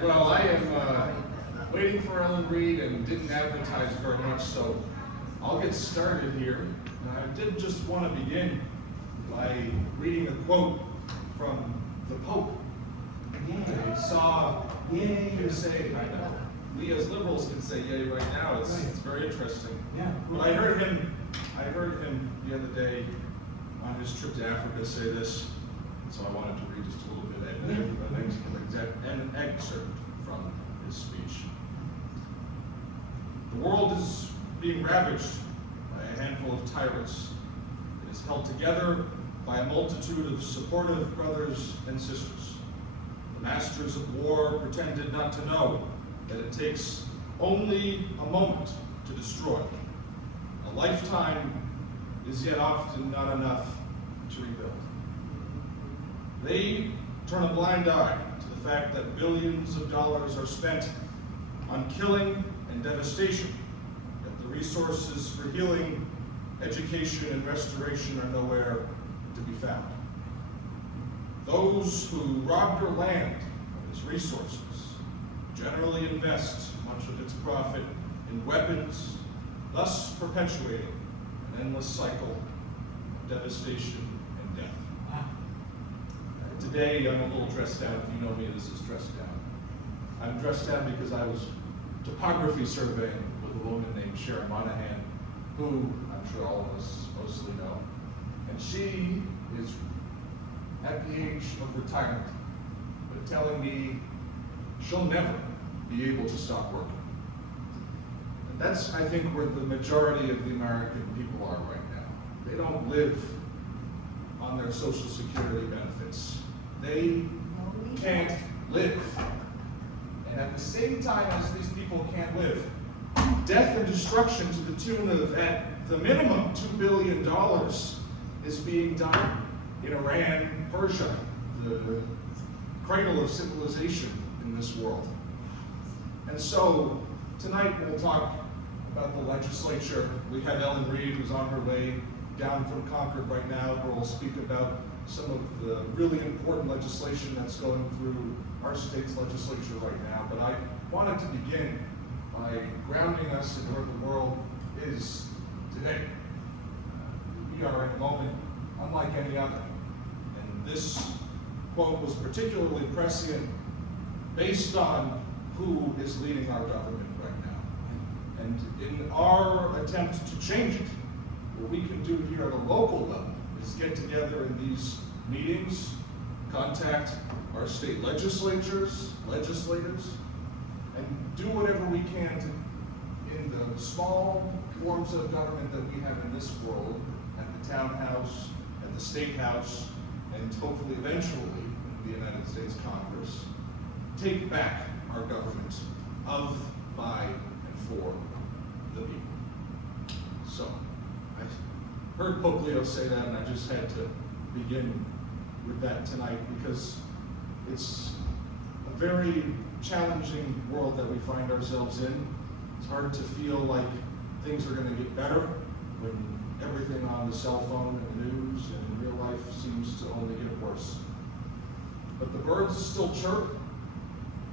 Well, I am waiting for Ellen Reed and didn't advertise very much, so I'll get started here. I did just want to begin by reading a quote from the Pope. I saw him say, I know, we as liberals can say yay right now, it's very interesting. Yeah. But I heard him the other day on his trip to Africa say this, so I wanted to read just a little bit an excerpt from his speech. The world is being ravaged by a handful of tyrants. It is held together by a multitude of supportive brothers and sisters. The masters of war pretended not to know that it takes only a moment to destroy. A lifetime is yet often not enough to rebuild. They turn a blind eye to the fact that billions of dollars are spent on killing and devastation, yet the resources for healing, education, and restoration are nowhere to be found. Those who robbed our land of its resources generally invest much of its profit in weapons, thus perpetuating an endless cycle of devastation and death. Wow. Today, I'm a little dressed down. If you know me, this is dressed down. I'm dressed down because I was topography surveying with a woman named Sharon Monahan, who I'm sure all of us mostly know. And she is at the age of retirement, but telling me she'll never be able to stop working. And that's, I think, where the majority of the American people are right now. They don't live on their Social Security benefits. They can't live. And at the same time as these people can't live, death and destruction to the tune of, at the minimum, $2 billion is being done in Iran, Persia, the cradle of civilization in this world. And so tonight we'll talk about the legislature. We have Ellen Reed, who's on her way down from Concord right now, where we'll speak about some of the really important legislation that's going through our state's legislature right now. But I wanted to begin by grounding us in where the world is today. We are in a moment unlike any other. And this quote was particularly prescient based on who is leading our government right now. And in our attempt to change it, what we can do here at a local level is get together in these meetings, contact our state legislatures, legislators, and do whatever we can to, in the small forms of government that we have in this world, at the townhouse, at the state house, and hopefully eventually in the United States Congress, take back our government of, by, and for the people. So, I heard Pope Leo say that, and I just had to begin with that tonight because it's a very challenging world that we find ourselves in. It's hard to feel like things are going to get better when everything on the cell phone and the news and in real life seems to only get worse. But the birds still chirp,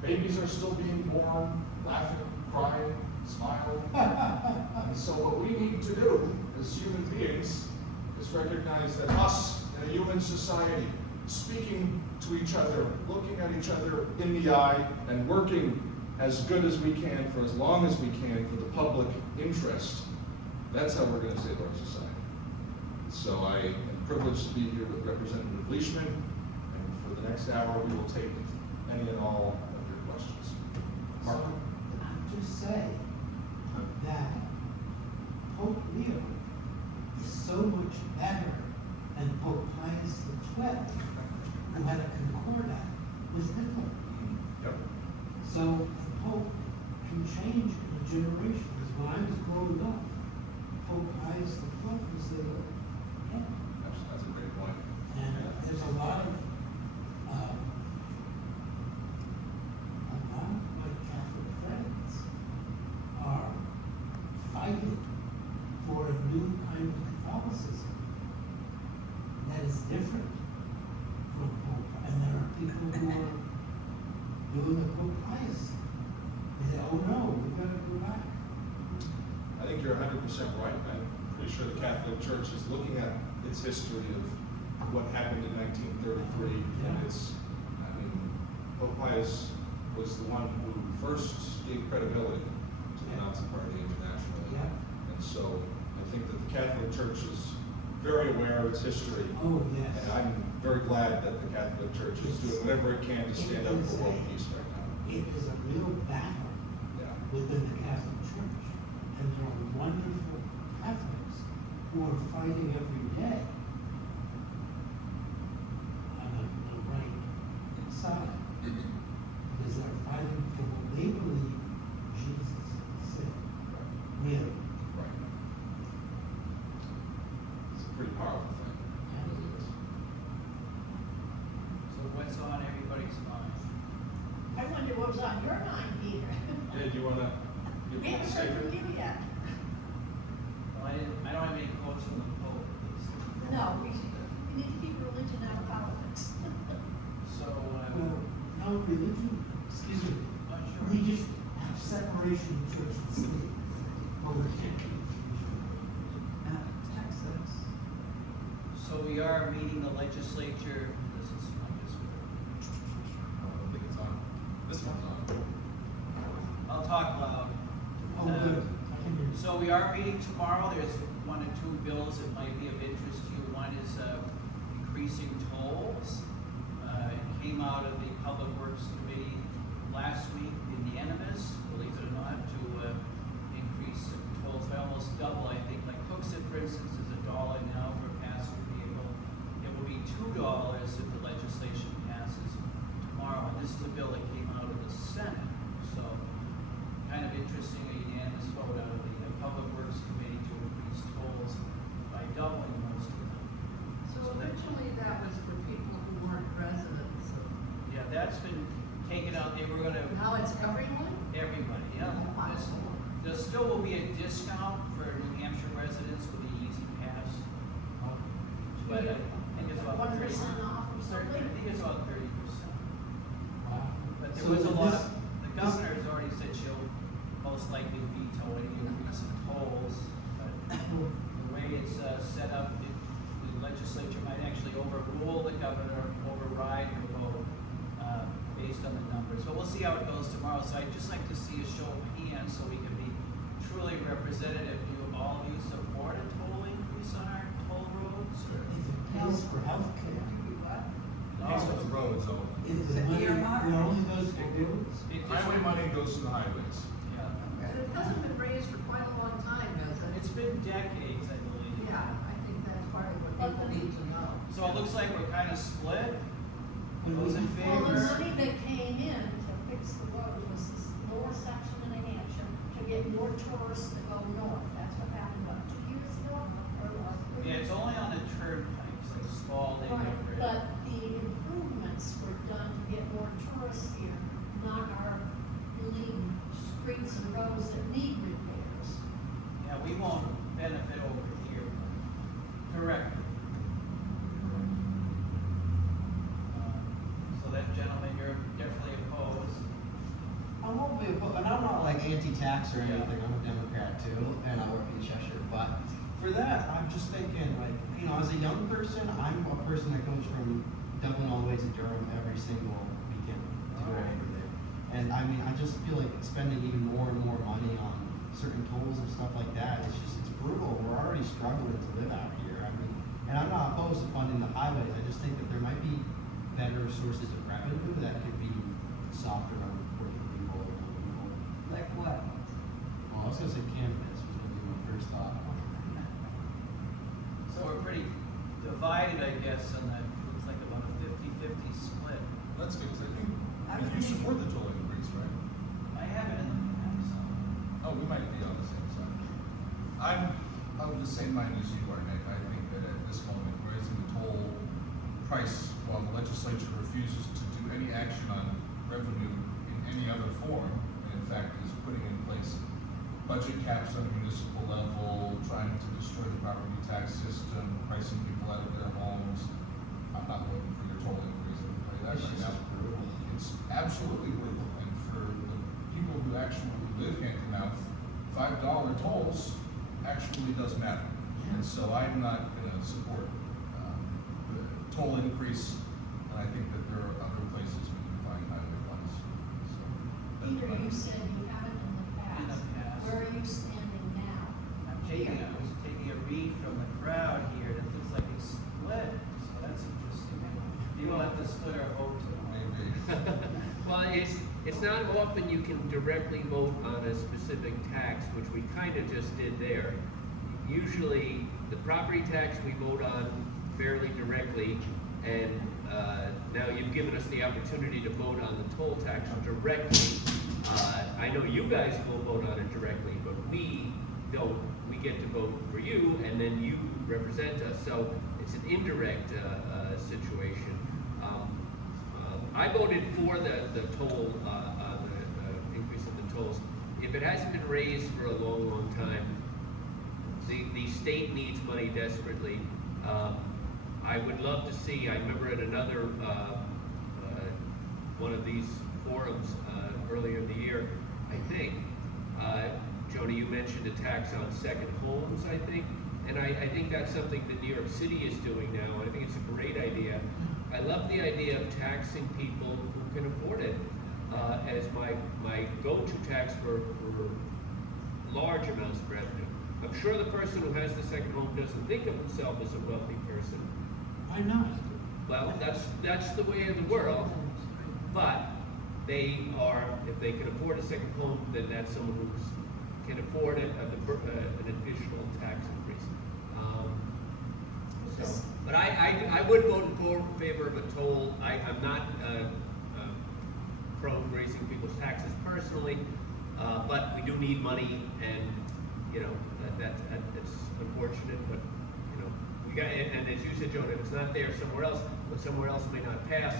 babies are still being born, laughing, crying, smiling. And so what we need to do as human beings is recognize that us in a human society, speaking to each other, looking at each other in the eye, and working as good as we can for as long as we can for the public interest, that's how we're going to save our society. So I am privileged to be here with Representative Leishman, and for the next hour we will take any and all of your questions. Mark? I'll just say that Pope Leo is so much better than Pope Pius XII, who had a concordat with Hitler. Yep. So the Pope can change in a generation. Because when I was growing up, Pope Pius XII was the yeah. That's a great point. And there's a lot of my Catholic friends are fighting for a new kind of Catholicism that is different from Pope. And there are people who are doing the Pope Pius. They said, oh no, we gotta go back. I think you're 100% right. I'm pretty sure the Catholic Church is looking at its history of what happened in 1933. Yeah. And Pope Pius was the one who first gave credibility to the Yeah. Nazi Party internationally. Yeah. And so I think that the Catholic Church is very aware of its history. Oh, yes. And I'm very glad that the Catholic Church is doing whatever it can to stand up for world peace right now. It is a real battle Yeah. within the Catholic Church. And there are wonderful Catholics who are fighting every day on the right side. Because they're fighting for what they believe Jesus said. Really. Right. It's a pretty powerful thing. Yeah, it is. So what's on everybody's mind? I wonder what was on your mind, Peter. Yeah, do you want to give We me a haven't heard from statement? you yet. Well, I don't have any quotes from the Pope, at least. No, we need to keep religion out of politics. So, Well, no religion, excuse me, not sure. we just have separation of church and state. Well, we can't. Texas. So we are meeting the legislature, this is, I guess, I don't think it's on. This one's on. I'll talk loud. Oh, good. I can hear you. So we are meeting tomorrow. There's one or two bills that might be of interest to you. One is increasing tolls. It came out of the Public Works Committee last week in the Animus, believe it or not, to increase tolls by almost double. I think like Hooksett, for instance, is $1 now for a passenger vehicle. It will be $2 if the legislation passes tomorrow. And this is a bill that came out of the Senate. So kind of interesting, a unanimous vote out of the Public Works Committee to increase tolls by doubling most of them. So originally that was for people who weren't residents of, Yeah, that's been taken out. They were gonna, now it's everyone? everybody, yeah. There still will be a discount for New Hampshire residents with the Easy Pass, but I think it's about 30%. 1% off or something? I think it's about 30%. Wow. But there So was a lot, this- the governor has already said she'll most likely veto any increase in tolls, but the way it's set up, the legislature might actually overrule the governor, override her vote, based on the numbers. But we'll see how it goes tomorrow. So I'd just like to see a show of hands so we can be truly representative. Do all of you support a toll increase on our toll roads? If it pays for healthcare, Pays for the roads, though. if Is the it money, earmarked? it only goes for roads. It just- Highway money goes to the highways. Yeah. But it hasn't been raised for quite a long time, has it? It's been decades, I believe. Yeah, I think that's part of what people need to know. So it looks like we're kind of split. When Those in we- Well, the favor? money that came in to fix the road was this lower section of New Hampshire to get more tourists to go north. That's what happened, what, 2 years ago? Or 3 Yeah, it's only on the turnpikes, like Spalding Right, and Bridge. but the improvements were done to get more tourists here, not our lean streets and roads that need repairs. Yeah, we won't benefit over here directly. So that gentleman, you're definitely opposed. I won't be, and I'm not like anti-tax or Yeah. anything, I'm a Democrat too, and I work in Cheshire, but for that, I'm just thinking like, you know, as a young person, I'm a person that goes from Dublin all the way to Durham every single weekend to go over there. And I mean, I just feel like spending even more and more money on certain tolls and stuff like that, it's brutal, we're already struggling to live out here, I mean, and I'm not opposed to funding the highways, I just think that there might be better sources of revenue that could be softer on working people and other people. Like what? Well, I was gonna say cannabis was gonna be my first thought. So we're pretty divided, I guess, on that, looks like about a 50-50 split. That's good, 'cause I think you support the toll increase, right? I have it in the past. Oh, we might be on the same side. I'm of the same mind as you are, Nick. I think that at this moment, raising the toll price while the legislature refuses to do any action on revenue in any other form, and in fact is putting in place budget caps on a municipal level, trying to destroy the property tax system, pricing people out of their homes. I'm not looking for your toll increase. I'll tell you that It's right just now. brutal. You it's absolutely legal, and for the people who actually live hand to mouth, $5 tolls actually does matter. And so I'm not gonna support, the toll increase, and I think that there are other places we can find highway funds, so. that's Peter, my- you said you haven't in the past. In the past. Where are you standing now? I was taking a read from the crowd here, and it looks like it's split, so that's interesting. Maybe we'll have to split our vote tomorrow. Maybe. Well, it's not often you can directly vote on a specific tax, which we kind of just did there. Usually, the property tax we vote on fairly directly, and now you've given us the opportunity to vote on the toll tax directly. I know you guys will vote on it directly, but we don't. We get to vote for you, and then you represent us. So it's an indirect situation. I voted for the toll, the increase in the tolls. If it hasn't been raised for a long, long time, the state needs money desperately. I would love to see, I remember at another, one of these forums earlier in the year, I think, Joni, you mentioned a tax on second homes, I think. And I think that's something that New York City is doing now. I think it's a great idea. I love the idea of taxing people who can afford it as my go-to tax for large amounts of revenue. I'm sure the person who has the second home doesn't think of himself as a wealthy person. Why not? Well, that's the way of the world, but they are, if they can afford a second home, then that's someone who can afford an additional tax increase. But I would vote in favor of a toll. I'm not pro raising people's taxes personally, but we do need money, and you know that's unfortunate. But you know we got, and as you said, Jonah, if it's not there somewhere else, but somewhere else may not pass,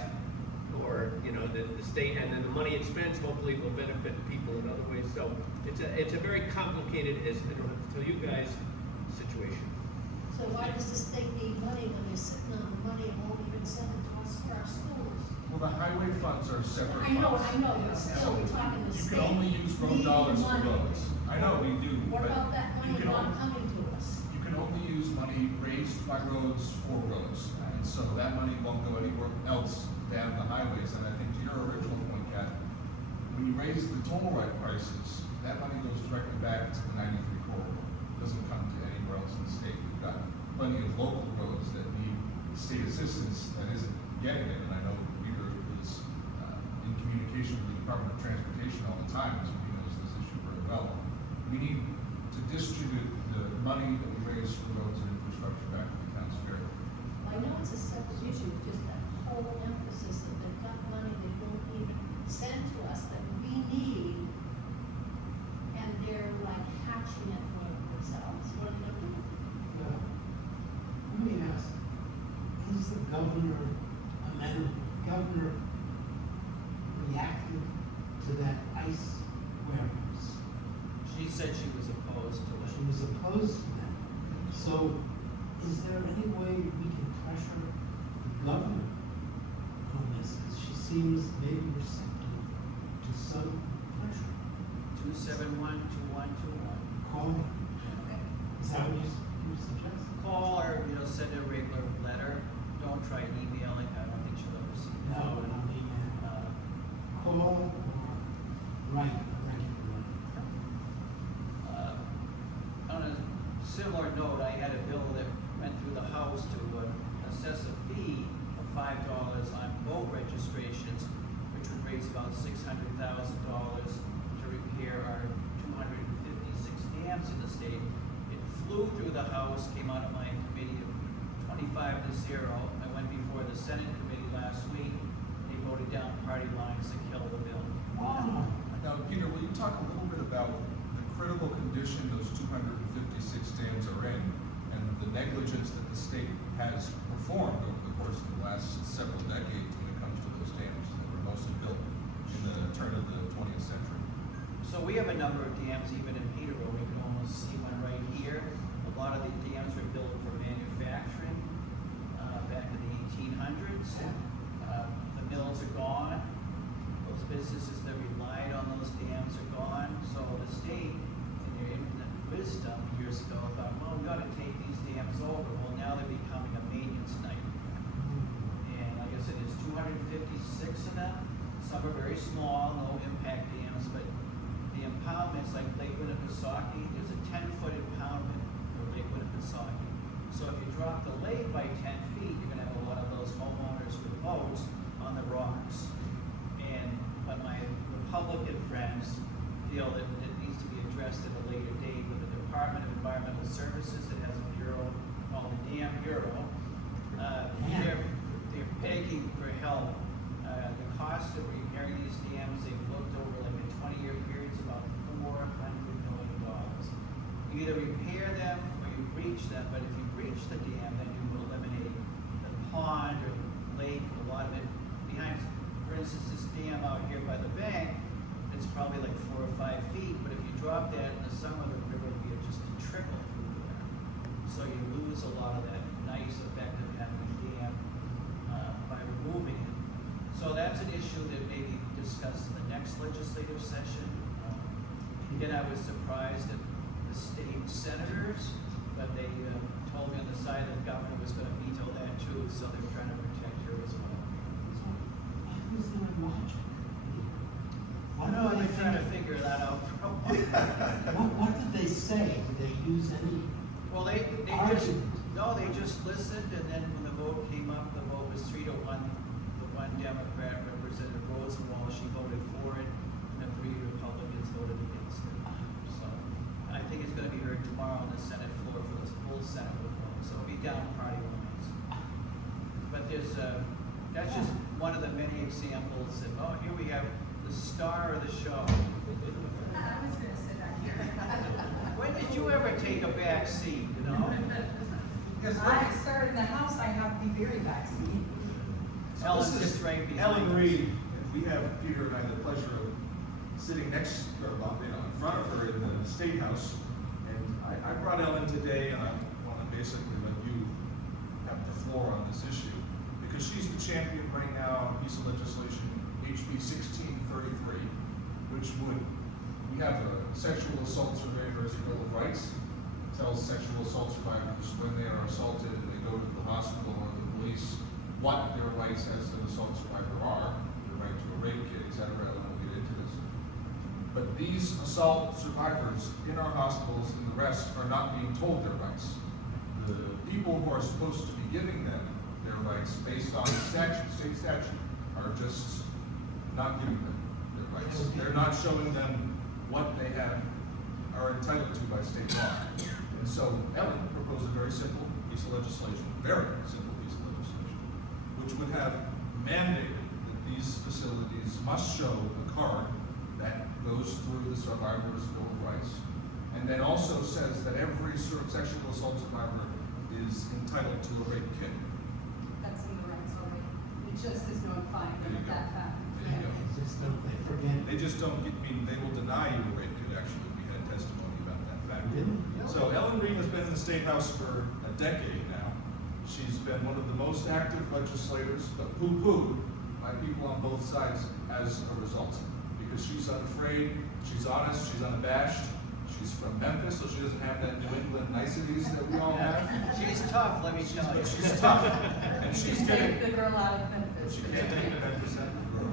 or you know the state, and then the money it spends hopefully will benefit people in other ways. So it's a very complicated, as I don't have to tell you guys, situation. So why does the state need money when they're sitting on the money and won't even send it to us for our schools? Well, the highway funds are separate I know, funds. but still, we're talking the You state. can only use road needing dollars for money. roads. I know, we do, What but about that you money can not only, coming to us? you can only use money raised by roads for roads. And so that money won't go anywhere else down the highways. And I think to your original point, Kat, when you raise the toll right prices, that money goes directly back to the 93 corridor. It doesn't come to anywhere else in the state. We've got plenty of local roads that need state assistance that isn't getting it. And I know Peter is in communication with the Department of Transportation all the time, so he knows this issue very well. We need to distribute the money that we raise for roads and infrastructure back to the towns fairly. I know it's a separate issue, just that whole emphasis that they've got money they don't even send to us that we need, and they're like hatching it for themselves. What are they gonna do? Well, let me ask, is the governor reacted to that ICE warehouse? She said she was opposed to it. She was opposed to that. So, is there any way we can pressure the governor on this? Because she seems maybe receptive to some pressure. 271-2121. Call her. Is that what you suggest? Call or, send a regular letter. Don't try emailing. I don't think she'll ever see that. No, not email. Call or write a regular letter. On a similar note, I had a bill that went through the House to assess a fee of $5 on boat registrations, which would raise about $600,000 to repair our 256 dams in the state. It flew through the House, came out of my committee of 25-0. I went before the Senate committee last week. They voted down party lines to kill the bill. Oh, Now, Peter, will you talk a little bit about the critical condition those 256 dams are in, and the negligence that the state has performed over the course of the last several decades when it comes to those dams that were mostly built in the turn of the 20th century? So we have a number of dams, even in Peterborough. We can almost see one right here. A lot of the dams were built for manufacturing back in the 1800s. The mills are gone. businesses that relied on those dams are gone. So the state, in their infinite wisdom years ago, thought, well, we ought to take these dams over. Well, now they're becoming a maintenance nightmare. And like I said, there's 256 of them. Some are very small, no impact dams, but the impoundments like Lake Winnipesaukee, there's a 10-foot impoundment for Lake Winnipesaukee. So if you drop the lake by 10 feet, you're gonna have a lot of those homeowners with boats on the rocks. But my Republican friends feel that it needs to be addressed at a later date with the Department of Environmental Services that has a bureau called the Dam Bureau. They're begging for help. The cost of repairing these dams, they've looked over like a 20-year period, is about $400 million. You either repair them or you breach them, but if you breach the dam, then you will eliminate the pond or lake, a lot of it behind. For instance, this dam out here by the bank, it's probably like 4 or 5 feet, but if you drop that in the summer, the river will be just a trickle through there. So you lose a lot of that nice effect of having a dam by removing it. So that's an issue that may be discussed in the next legislative session. Again, I was surprised at the state senators, but they told me on the side that the governor was going to veto that too, so they're trying to protect her as well. Why was there a logic? What No, did they're they trying to think? figure that out for a while. What did they say? Did they use any? Well, they just, Argument. no, they just listened, and then when the vote came up, the vote was 3-1. The one Democrat, Representative Rosenwald, she voted for it, and the 3 Republicans voted against it. So I think it's gonna be heard tomorrow on the Senate floor for the full Senate vote, so it'll be down party lines. But there's, that's just one of the many examples that, oh, here we have the star of the show. I was gonna sit back here. When did you ever take a back seat, you know? I started in the house, I have the very back seat. Ellen This is sits right behind Ellen us. Reed, and we have Peter and I the pleasure of sitting next, or in front of her in the State House. And I brought Ellen today, and I want to basically let you have the floor on this issue, because she's the champion right now on a piece of legislation, HB 1633, which would, we have a sexual assault survivor's Bill of Rights. It tells sexual assault survivors when they are assaulted and they go to the hospital or the police, what their rights as an assault survivor are, the right to a rape kit, etc. I won't get into this. But these assault survivors in our hospitals and the rest are not being told their rights. The people who are supposed to be giving them their rights based on statute, state statute, are just not giving them their rights. They're not showing them what they are entitled to by state law. And so Ellen proposed a very simple piece of legislation, very simple piece of legislation, which would have mandated that these facilities must show a card that goes through the survivor's Bill of Rights, and then also says that every sexual assault survivor is entitled to a rape kit. That's in the rights already. It just is notifying There you them go. of that fact. There you go. Just don't they forget? They just don't get, they will deny you a rape kit, actually. We had testimony about that fact. Really? So Ellen Reed has been in the State House for a decade now. She's been one of the most active legislators, but poo-pooed by people on both sides as a result. Because she's unafraid, she's honest, she's unabashed, she's from Memphis, so she doesn't have that New England niceties that we all have. She's tough, let me tell you. But she's tough, and she's You getting, take the girl out of Memphis. she can't take the Memphis out of the girl.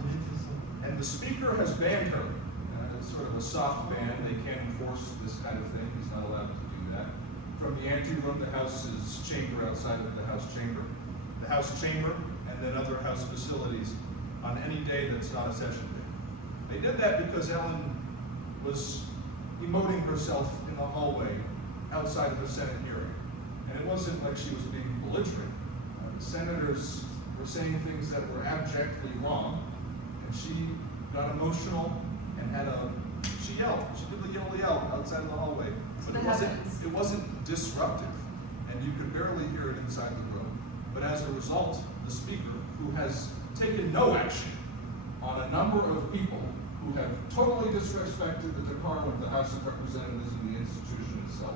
And the speaker has banned her. It's sort of a soft ban. They can't enforce this kind of thing. He's not allowed to do that. From the anteroom, the House's chamber outside of the House chamber, and then other House facilities on any day that's not a session day. They did that because Ellen was emoting herself in the hallway outside of the Senate hearing. And it wasn't like she was being belligerent. The senators were saying things that were abjectly wrong, and she got emotional and she yelled. She did the yell outside of the hallway. But it wasn't disruptive, and you could barely hear it inside the room. But as a result, the speaker, who has taken no action on a number of people who have totally disrespected the decorum of the House of Representatives and the institution itself.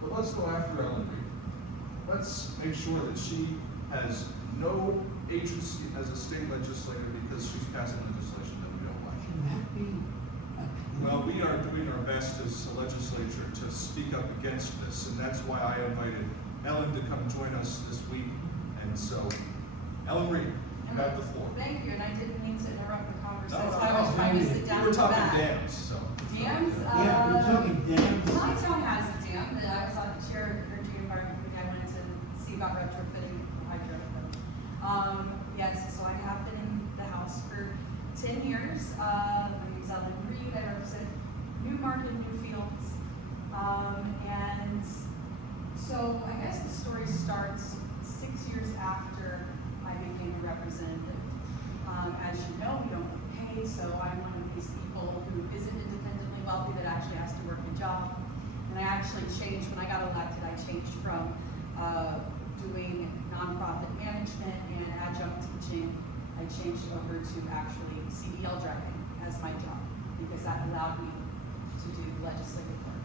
But let's go after Ellen Reed. Let's make sure that she has no agency as a state legislator because she's passing legislation that we don't we are doing our best as a legislature to speak up against this, and that's why I invited Ellen to come join us this week. And so, Ellen Reed, you have the floor. Thank you, and I didn't mean to interrupt the conversation. No, I was trying to sit down We were in the talking back. dams, so. Dams? Yeah, we're talking dams. My town has a dam, that I was on the chair of energy environment, I went to see about retrofitting hydro. Yes, so I have been in the House for 10 years. My name's Ellen Reed, I represent Newmarket, Newfields. And so I guess the story starts 6 years after I became a representative. As you know, we don't get paid, so I'm one of these people who isn't independently wealthy that actually has to work a job. And I actually changed, when I got elected, I changed from doing nonprofit management and adjunct teaching. I changed over to actually CDL driving as my job, because that allowed me to do legislative work.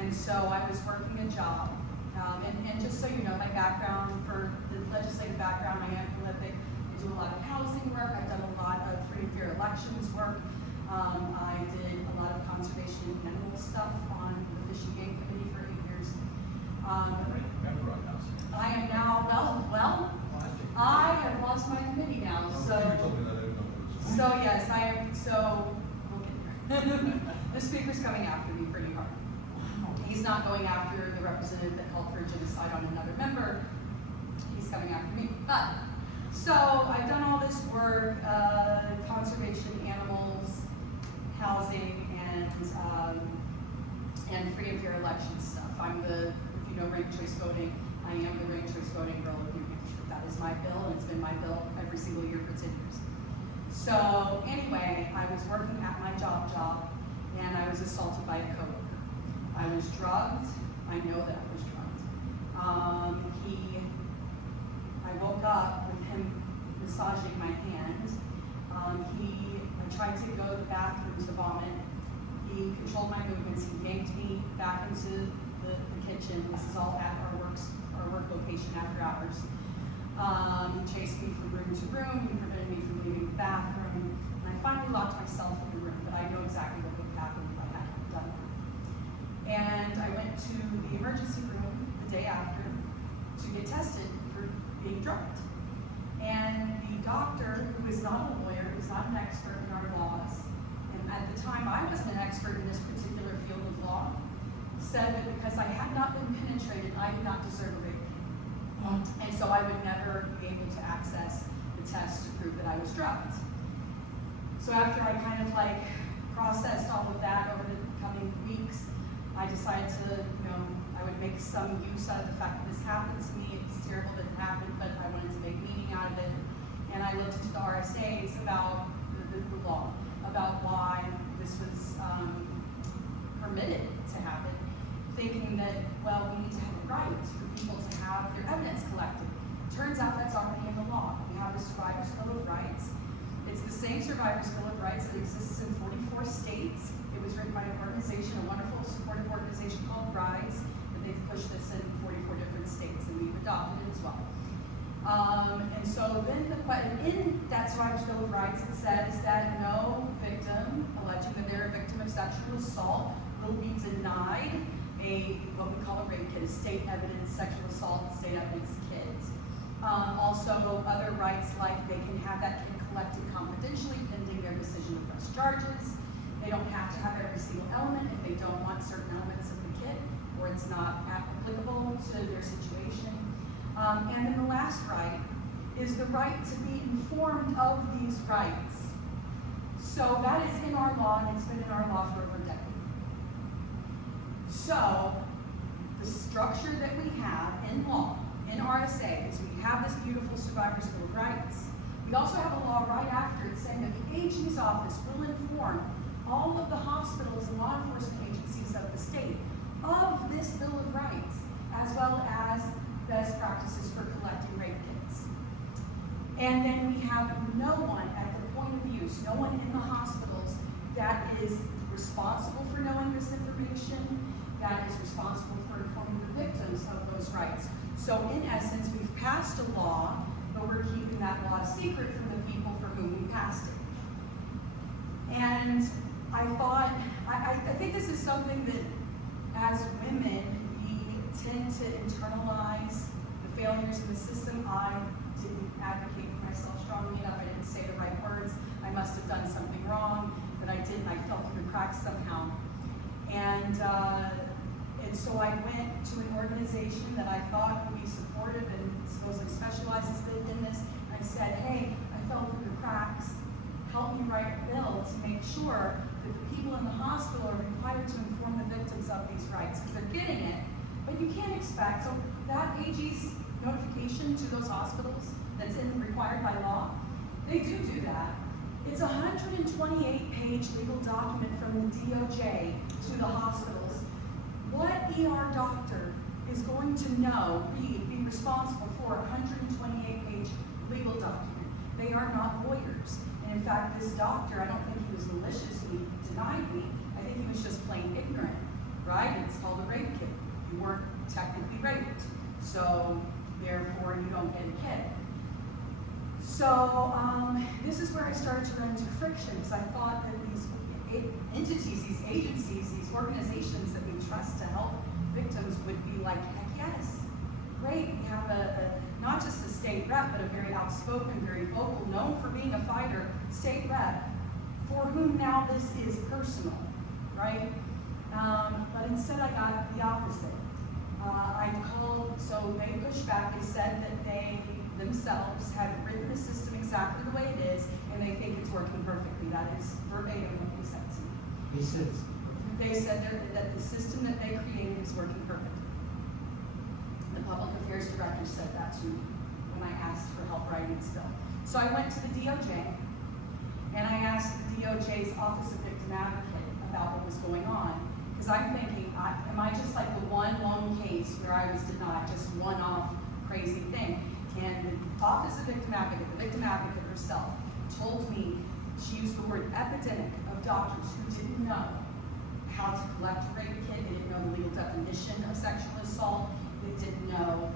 And so I was working a job. And just so you know, my background for the legislative background, I am prolific. I do a lot of housing work. I've done a lot of free and fair elections work. I did a lot of conservation and animal stuff on the Fish and Game Committee for 8 years. Member on House. I am now, well, I have lost my committee now, You so. told me that, I didn't know if it was. So yes, I am, so, we'll get there. The speaker's coming after me pretty hard. He's not going after the representative that called for genocide on another member. He's coming after me. But, so I've done all this work, conservation, animals, housing, and free and fair election stuff. I'm the, if you know ranked choice voting, I am the ranked choice voting girl of New Hampshire. That is my bill, and it's been my bill every single year for 10 years. So anyway, I was working at my job, and I was assaulted by a coworker. I was drugged. I know that I was drugged. I woke up with him massaging my hand. I tried to go to the bathroom to vomit. He controlled my movements. He yanked me back into the kitchen. This is all at our work location after hours. He chased me from room to room. He prevented me from leaving the bathroom. And I finally locked myself in the room, but I know exactly what would happen if I hadn't done that. And I went to the emergency room the day after to get tested for being drugged. And the doctor, who is not a lawyer, who's not an expert in our laws, and at the time I wasn't an expert in this particular field of law, said that because I had not been penetrated, I did not deserve a rape kit. And so I would never be able to access the test to prove that I was drugged. So after I kind of like processed all of that over the coming weeks, I decided to, I would make some use out of the fact that this happened to me. It's terrible that it happened, but I wanted to make meaning out of it. And I looked into the RSAs about the law, about why this was permitted to happen, thinking that, well, we need to have a right for people to have their evidence collected. Turns out that's already in the law. We have the Survivors Bill of Rights. It's the same Survivors Bill of Rights that exists in 44 states. It was written by an organization, a wonderful supportive organization called RISE, but they've pushed this in 44 different states, and we've adopted it as well. And so then in that Survivors Bill of Rights, it says that no victim alleging that they're a victim of sexual assault will be denied what we call a rape kit, a state evidence sexual assault, state evidence kit. Also, other rights like they can have that kit collected confidentially pending their decision to press charges. They don't have to have every single element if they don't want certain elements of the kit or it's not applicable to their situation. And then the last right is the right to be informed of these rights. So that is in our law, and it's been in our law for over a decade. So the structure that we have in law, in RSA, is we have this beautiful Survivors Bill of Rights. We also have a law right after it saying that the AG's office will inform all of the hospitals and law enforcement agencies of the state of this Bill of Rights, as well as best practices for collecting rape kits. And then we have no one at the point of use, no one in the hospitals that is responsible for knowing this information, that is responsible for informing the victims of those rights. So in essence, we've passed a law, but we're keeping that law secret from the people for whom we passed it. And I thought, I think this is something that as women, we tend to internalize the failures in the system. I didn't advocate for myself strongly enough. I didn't say the right words. I must have done something wrong, but I didn't. I fell through the cracks somehow. And so I went to an organization that I thought would be supportive and supposedly specializes in this. I said, hey, I fell through the cracks. Help me write a bill to make sure that the people in the hospital are required to inform the victims of these rights, because they're getting it, but you can't expect, so that AG's notification to those hospitals that's required by law, they do that. It's a 128-page legal document from the DOJ to the hospitals. What ER doctor is going to know, be responsible for a 128-page legal document? They are not lawyers. And in fact, this doctor, I don't think he was maliciously denied me. I think he was just plain ignorant, right? It's called a rape kit. You weren't technically raped, so therefore you don't get a kit. So this is where I started to run into friction, because I thought that these entities, these agencies, these organizations that we trust to help victims would be like, heck yes, great. We have not just a state rep, but a very outspoken, very vocal, known for being a fighter state rep, for whom now this is personal, right? But instead I got the opposite. I called, so they pushed back. They said that they themselves have written the system exactly the way it is, and they think it's working perfectly. That is verbatim what they said to me. They said that the system that they created is working perfectly. The public affairs director said that to me when I asked for help writing this bill. So I went to the DOJ, and I asked the DOJ's Office of Victim Advocate about what was going on. Because I'm thinking, am I just like the one lone case where I was denied, just one-off crazy thing? And the Office of Victim Advocate, the victim advocate herself, told me, she used the word epidemic of doctors who didn't know how to collect a rape kit, they didn't know the legal definition of sexual assault, they didn't know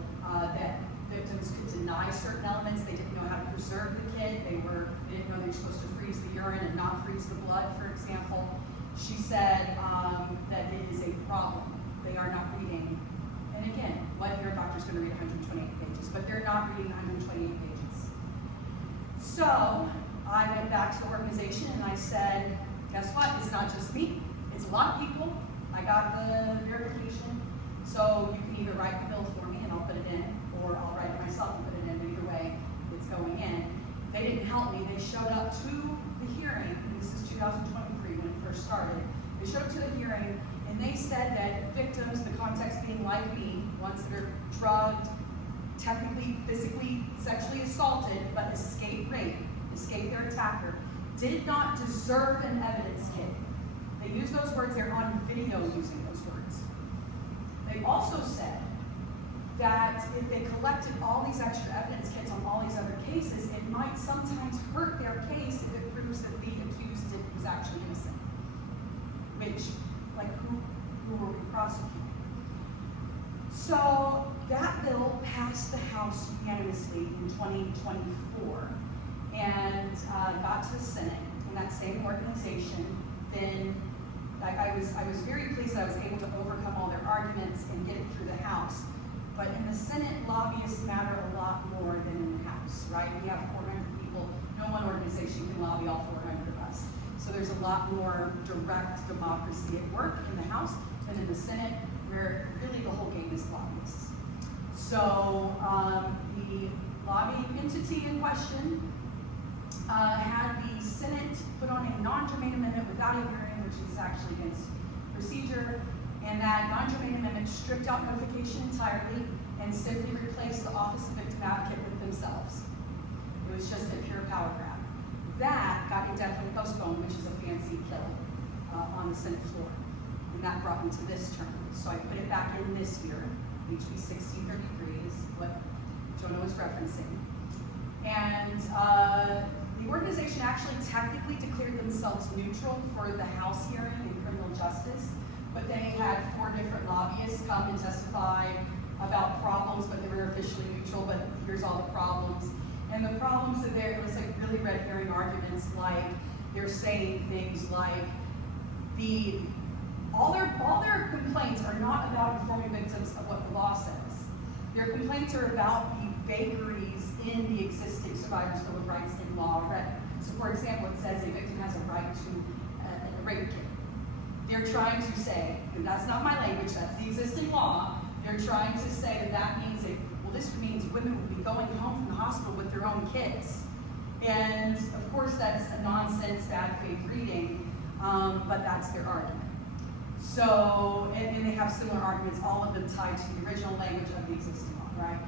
that victims could deny certain elements, they didn't know how to preserve the kit, they didn't know they were supposed to freeze the urine and not freeze the blood, for example. She said that it is a problem. They are not reading, and again, what ER doctor's going to read 128 pages, but they're not reading 128 pages. So I went back to the organization and I said, guess what? It's not just me. It's a lot of people. I got the verification. So you can either write the bill for me and I'll put it in, or I'll write it myself and put it in, but either way, it's going in. They didn't help me. They showed up to the hearing, and this is 2023 when it first started. They showed up to the hearing and they said that victims, the context being like me, ones that are drugged, technically, physically, sexually assaulted, but escape rape, escape their attacker, did not deserve an evidence kit. They use those words, they're on video using those words. They also said that if they collected all these extra evidence kits on all these other cases, it might sometimes hurt their case if it proves that the accused was actually innocent. Which, like, who were we prosecuting? So that bill passed the House unanimously in 2024 and got to the Senate, and that same organization then, I was very pleased that I was able to overcome all their arguments and get it through the House. But in the Senate, lobbyists matter a lot more than in the House, right? We have 400 people. No one organization can lobby all 400 of us. So there's a lot more direct democracy at work in the House than in the Senate, where really the whole game is lobbyists. So the lobbying entity in question had the Senate put on a non-germane amendment without a hearing, which is actually against procedure, and that non-germane amendment stripped out notification entirely and simply replaced the Office of Victim Advocate with themselves. It was just a pure power grab. That got indefinitely postponed, which is a fancy kill on the Senate floor. And that brought me to this term. So I put it back in this year. HB 1633 is what Jonah was referencing. And the organization actually technically declared themselves neutral for the House hearing in criminal justice, but they had 4 different lobbyists come and testify about problems, but they were officially neutral, but here's all the problems. And the problems that it was like really red herring arguments, like they're saying things like all their complaints are not about informing victims of what the law says. Their complaints are about the vagaries in the existing Survivors Bill of Rights in law already. So for example, it says a victim has a right to a rape kit. They're trying to say, and that's not my language, that's the existing law, they're trying to say that that means that, well, this means women will be going home from the hospital with their own kids. And of course that's a nonsense, bad faith reading, but that's their argument. So, and they have similar arguments, all of them tied to the original language of the existing law, right?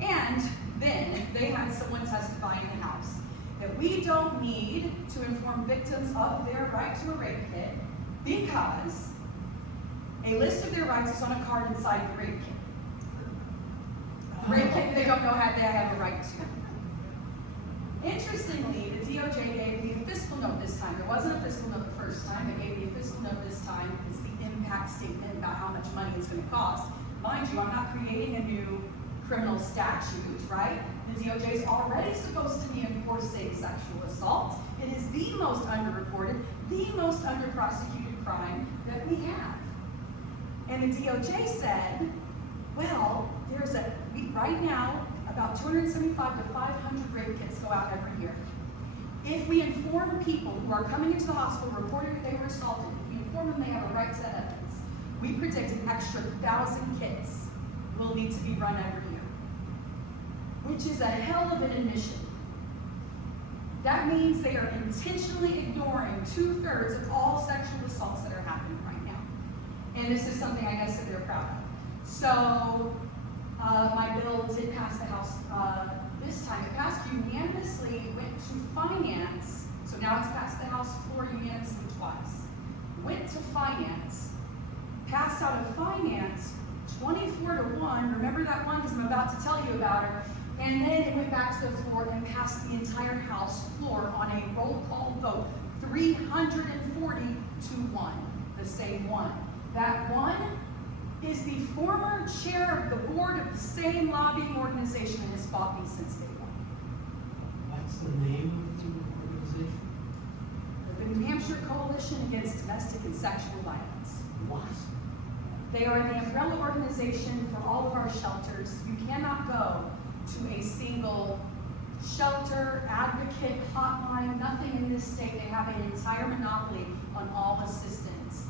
And then they had someone testify in the House that we don't need to inform victims of their right to a rape kit because a list of their rights is on a card inside the rape kit. Rape kit they don't know how they have a right to. Interestingly, the DOJ gave me a fiscal note this time. There wasn't a fiscal note the first time. They gave me a fiscal note this time. It's the impact statement about how much money it's going to cost. Mind you, I'm not creating a new criminal statute, right? The DOJ is already supposed to be enforcing sexual assault. It is the most underreported, the most underprosecuted crime that we have. And the DOJ said, well, right now, about 275 to 500 rape kits go out every year. If we inform people who are coming into the hospital reporting that they were assaulted, if we inform them they have a right to that evidence, we predict an extra 1,000 kits will need to be run every year, which is a hell of an admission. That means they are intentionally ignoring 2/3 of all sexual assaults that are happening right now. And this is something I guess that they're proud of. So, my bill did pass the House this time. It passed unanimously, went to finance, so now it's passed the House floor unanimously twice. Went to finance, passed out of finance 24-1, remember that one because I'm about to tell you about her, and then it went back to the floor and passed the entire House floor on a roll call vote, 340-1, the same one. That one is the former chair of the board of the same lobbying organization that has fought me since day one. What's the name of the organization? The New Hampshire Coalition Against Domestic and Sexual Violence. What? They are the umbrella organization for all of our shelters. You cannot go to a single shelter, advocate, hotline, nothing in this state. They have an entire monopoly on all assistance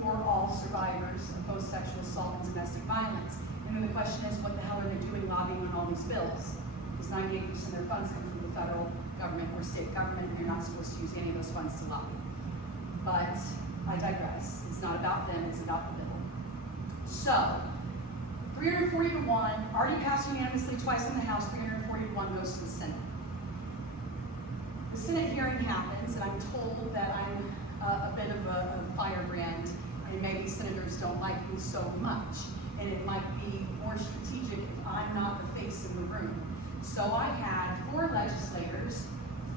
for all survivors of both sexual assault and domestic violence. And then the question is, what the hell are they doing lobbying on all these bills? Because 98% of their funds come from the federal government or state government, and you're not supposed to use any of those funds to lobby. But I digress. It's not about them, it's about the bill. So, 340-1, already passed unanimously twice in the House, 340-1 goes to the Senate. The Senate hearing happens, and I'm told that I'm a bit of a firebrand, and maybe senators don't like me so much, and it might be more strategic if I'm not the face in the room. So I had 4 legislators,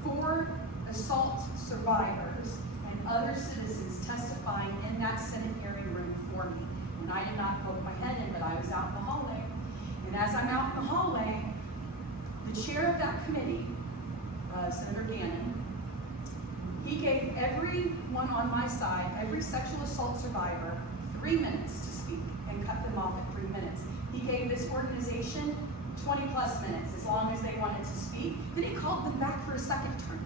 4 assault survivors, and other citizens testifying in that Senate hearing room for me. And I did not poke my head in, but I was out in the hallway. And as I'm out in the hallway, the chair of that committee, Senator Gannon, he gave everyone on my side, every sexual assault survivor, 3 minutes to speak and cut them off at 3 minutes. He gave this organization 20+ minutes, as long as they wanted to speak. Then he called them back for a second turn.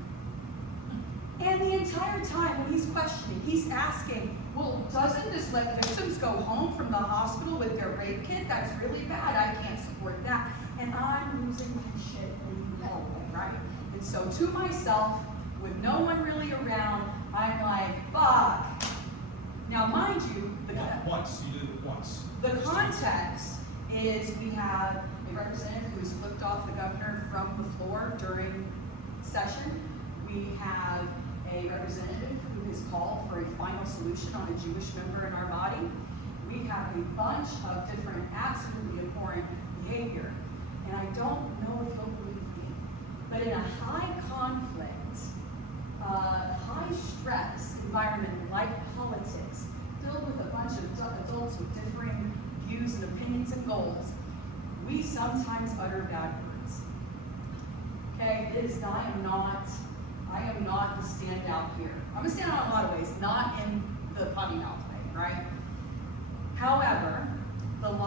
And the entire time when he's questioning, he's asking, well, doesn't this let victims go home from the hospital with their rape kit? That's really bad. I can't support that. And I'm losing my shit in the hallway, right? And so to myself, with no one really around, I'm like, fuck. Now, mind you, Once, you did it once. the context is we have a representative who's flipped off the governor from the floor during session. We have a representative who has called for a final solution on a Jewish member in our body. We have a bunch of different absolutely abhorrent behavior. And I don't know if you'll believe me, but in a high conflict, high stress environment like politics, filled with a bunch of adults with differing views and opinions and goals, we sometimes utter bad words. Okay, I am not the standout here. I'm a standout in a lot of ways, not in the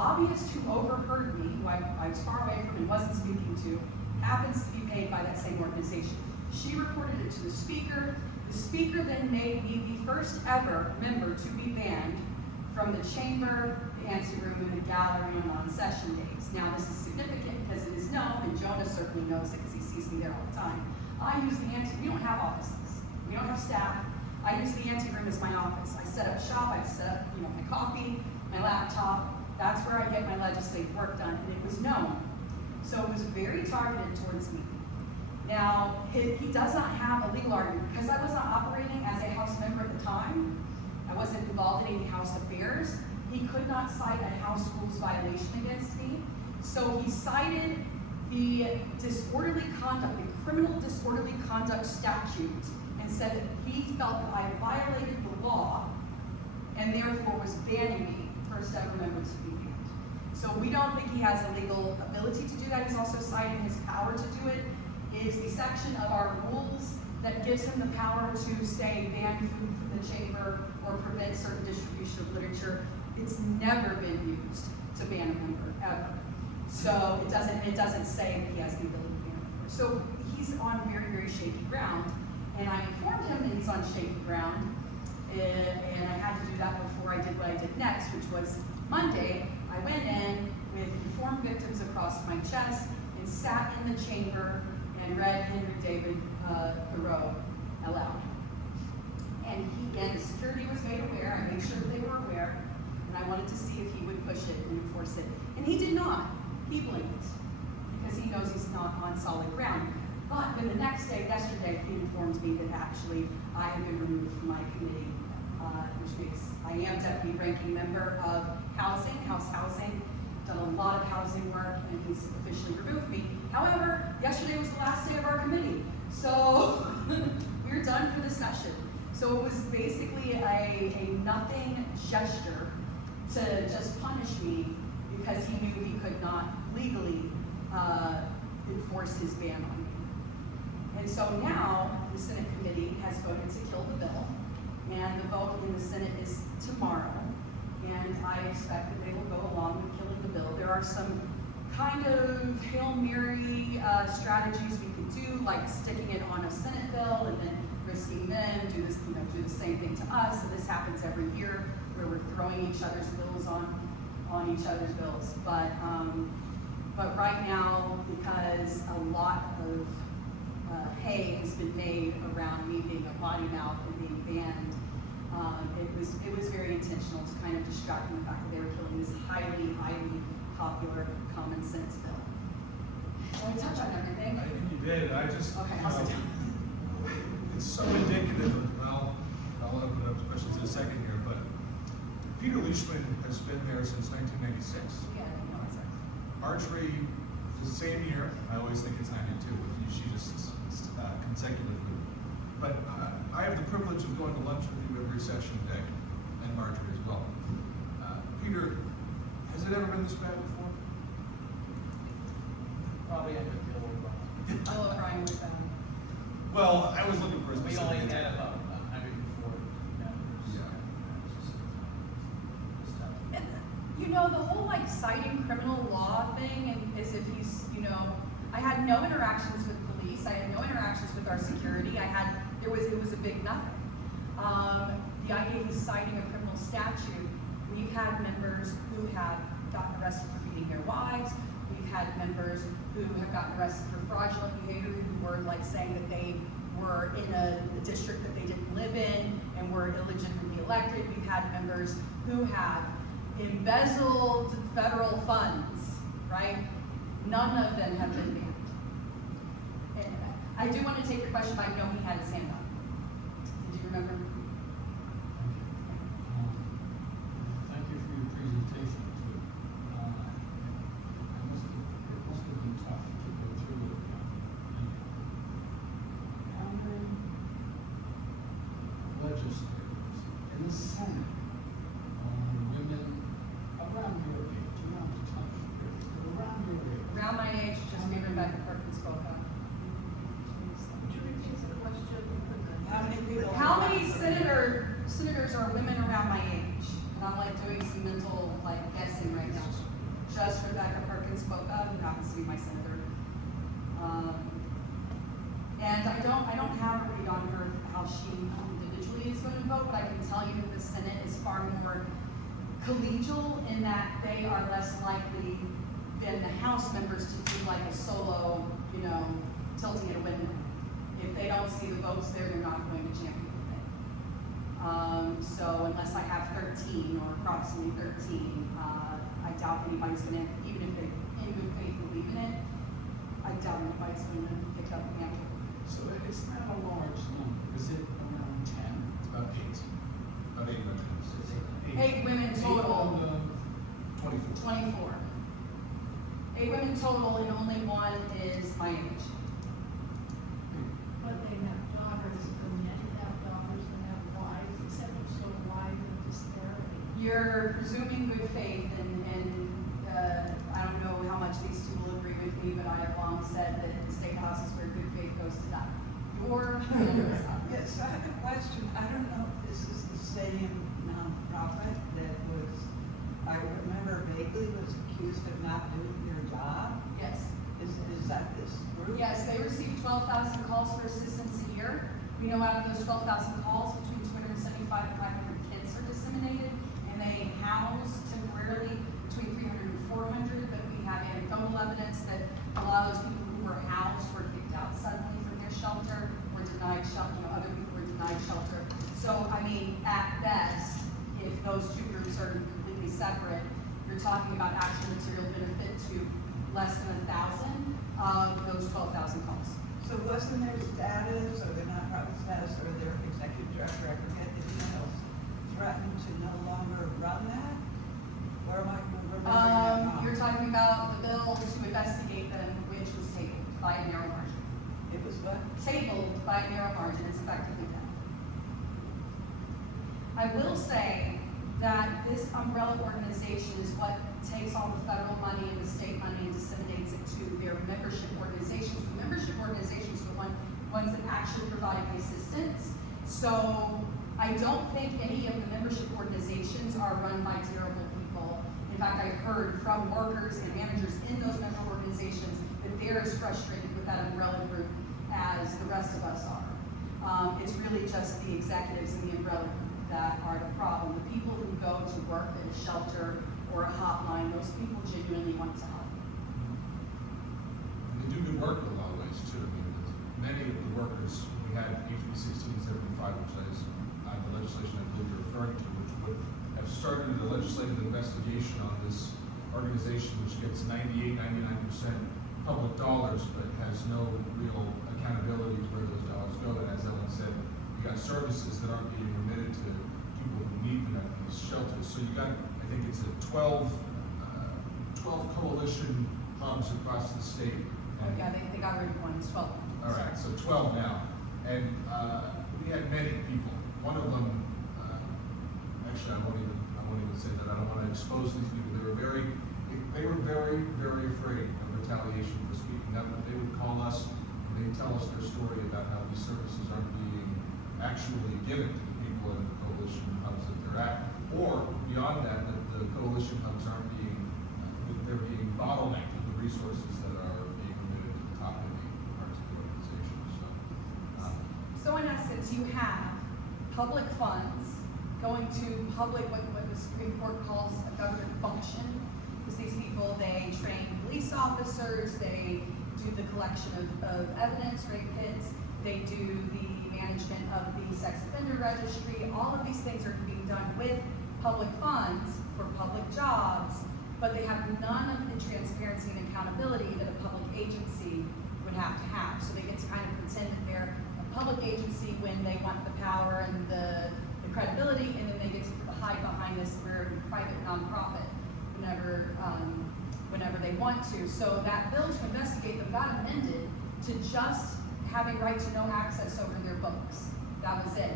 lobbyist who overheard me, who I was far away from and wasn't speaking to, happens to be paid by that same organization. She reported it to the speaker. The speaker then made me the first ever member to be banned from the chamber, the anteroom, and the gallery on non-session days. Now, this is significant because it is known, and Jonah certainly knows it because he sees me there all the time. I use the we don't have offices. We don't have staff. I use the anteroom as my office. I set up shop, I set up, my coffee, my laptop. That's where I get my legislative work done, and it was known. So it was very targeted towards me. Now, he does not have a legal argument. Because I was not operating as a House member at the time, I wasn't involved in any House affairs, he could not cite a House rules violation against me. So he cited the disorderly conduct, the criminal disorderly conduct statute, and said that he felt that I violated the law and therefore was banning me, first ever member to be banned. So we don't think he has a legal ability to do that. He's also citing his power to do it. Is the section of our rules that gives him the power to say ban food from the chamber or prevent certain distribution of literature. It's never been used to ban a member, ever. So it doesn't say that he has the ability to ban a member. So he's on very, very shaky ground. And I informed him that he's on shaky ground. And I had to do that before I did what I did next, which was Monday, I went in with informed victims across my chest and sat in the chamber and read Henry David Thoreau aloud. And the security was made aware. I made sure that they were aware, and I wanted to see if he would push it and enforce it. And he did not. He blinked, because he knows he's not on solid ground. But then the next day, yesterday, he informed me that actually I have been removed from my committee, which means I am deputy ranking member of housing, House Housing, done a lot of housing work, and he's officially removed me. However, yesterday was the last day of our committee, so we're done for the session. So it was basically a nothing gesture to just punish me because he knew he could not legally enforce his ban on me. And so now the Senate committee has voted to kill the bill, and the vote in the Senate is tomorrow. And I expect that they will go along with killing the bill. There are some kind of Hail Mary strategies we could do, like sticking it on a Senate bill and then risking them do the same thing to us. So this happens every year where we're throwing each other's bills on each other's bills. But right now, because a lot of hay has been made around me being a potty mouth and being banned, it was very intentional to kind of distract from the fact that they were killing this highly, highly popular common sense bill. Did I touch on everything? I think you did. I just, Okay, I'll sit down. it's so indicative of, well, I'll open up to questions in a second here, but Peter Leishman has been there since 1996. Yeah, no, it's Archery, the same year. I always think it's 92 with you. She just consecutively. But I have the privilege of going to lunch with you every session day, and Marjorie as well. Peter, has it ever been this bad before? Probably end up dealing with Bill O'Brien was Well, I was looking for a We specific only had example. about 140 members. Yeah. the whole like citing criminal law thing, and as if he's, I had no interactions with police. I had no interactions with our security. It was a big nothing. The idea he's citing a criminal statute. We've had members who have gotten arrested for beating their wives. We've had members who have gotten arrested for fraudulent behavior, who were like saying that they were in a district that they didn't live in and were illegitimately elected. We've had members who have embezzled federal funds, right? None of them have been banned. And I do want to take your question, but I know he had his hand up. Did you remember? Thank you for your presentation too. It must have been tough to go through it. How many legislators in the Senate women around your age, you don't have to tell me, around your age? Around my age, just me, Rebecca Perkins spoke up. Would you repeat the question? How many senators are women around my age? And I'm like doing some mental like guessing right now. just Rebecca Perkins spoke of, who happens to be my senator. And I don't have a read on her, how she individually is going to vote, but I can tell you that the Senate is far more collegial in that they are less likely than the House members to do like a solo, you know, tilting at a window. If they don't see the votes there, they're not going to champion it. So unless I have 13 or approximately 13, I doubt anybody's going to, even if they in good faith believe in it, I doubt anybody's going to pick up the mantle. So it's not a large number, is it around 10? It's about 8 regiments. 8 women total. 24. 24. 8 women total, and only one is my age. But they have daughters, and men have daughters and have wives, except it's so wide of a disparity. You're presuming good faith, and I don't know how much these two will agree with me, but I have long said that the state house is where good faith goes to die. Your Yes, I have a question. I don't know if this is the same nonprofit that was, I remember vaguely was accused of not doing their job. Yes. Is that this group? Yes, they receive 12,000 calls for assistance a year. We know out of those 12,000 calls, between 275 and 500 kids are disseminated, and they house temporarily between 300 and 400, but we have anecdotal evidence that a lot of those people who were housed were kicked out suddenly from their shelter, were denied shelter, you know, other people were denied shelter. So, I mean, at best, if those two groups are completely separate, you're talking about actual material benefit to less than 1,000 of those 12,000 calls. So wasn't their status, or their nonprofit status, or their executive director, I forget the details, threatened to no longer run that? Or am I remembering that wrong? You're talking about the bill to investigate them, which was tabled by a narrow margin. It was what? Tabled by a narrow margin, it's effectively done. I will say that this umbrella organization is what takes all the federal money and the state money and disseminates it to their membership organizations. The membership organizations are the ones that actually provide the assistance. So I don't think any of the membership organizations are run by terrible people. In fact, I've heard from workers and managers in those member organizations that they're as frustrated with that umbrella group as the rest of us are. It's really just the executives in the umbrella group that are the problem. The people who go to work at a shelter or a hotline, those people genuinely want to help. And they do good work in a lot of ways too. I mean, many of the workers, we had HB 1675, which is the legislation I believe you're referring to, which would have started a legislative investigation on this organization which gets 98, 99% public dollars, but has no real accountability to where those dollars go. And as Ellen said, you got services that aren't being remitted to people who need them at these shelters. So you got, I think it's a 12 coalition hubs across the state. And Yeah, they got rid of one, it's 12. all right, so 12 now. And we had many people. One of them, actually, I won't even say that. I don't want to expose these people. They were very, very afraid of retaliation for speaking up. But they would call us and they'd tell us their story about how these services aren't being actually given to the people in the coalition hubs that they're at. Or beyond that, the coalition hubs aren't being, they're being bottlenecked with the resources that are being remitted to the top heavy parts of the organization. So in essence, you have public funds going to public, what the Supreme Court calls a government function. Because these people, they train police officers, they do the collection of evidence, rape kits, they do the management of the sex offender registry. All of these things are being done with public funds for public jobs, but they have none of the transparency and accountability that a public agency would have to have. So they get to kind of pretend that they're a public agency when they want the power and the credibility, and then they get to hide behind this weird private nonprofit whenever they want to. So that bill to investigate them got amended to just having right to know access over their books. That was it.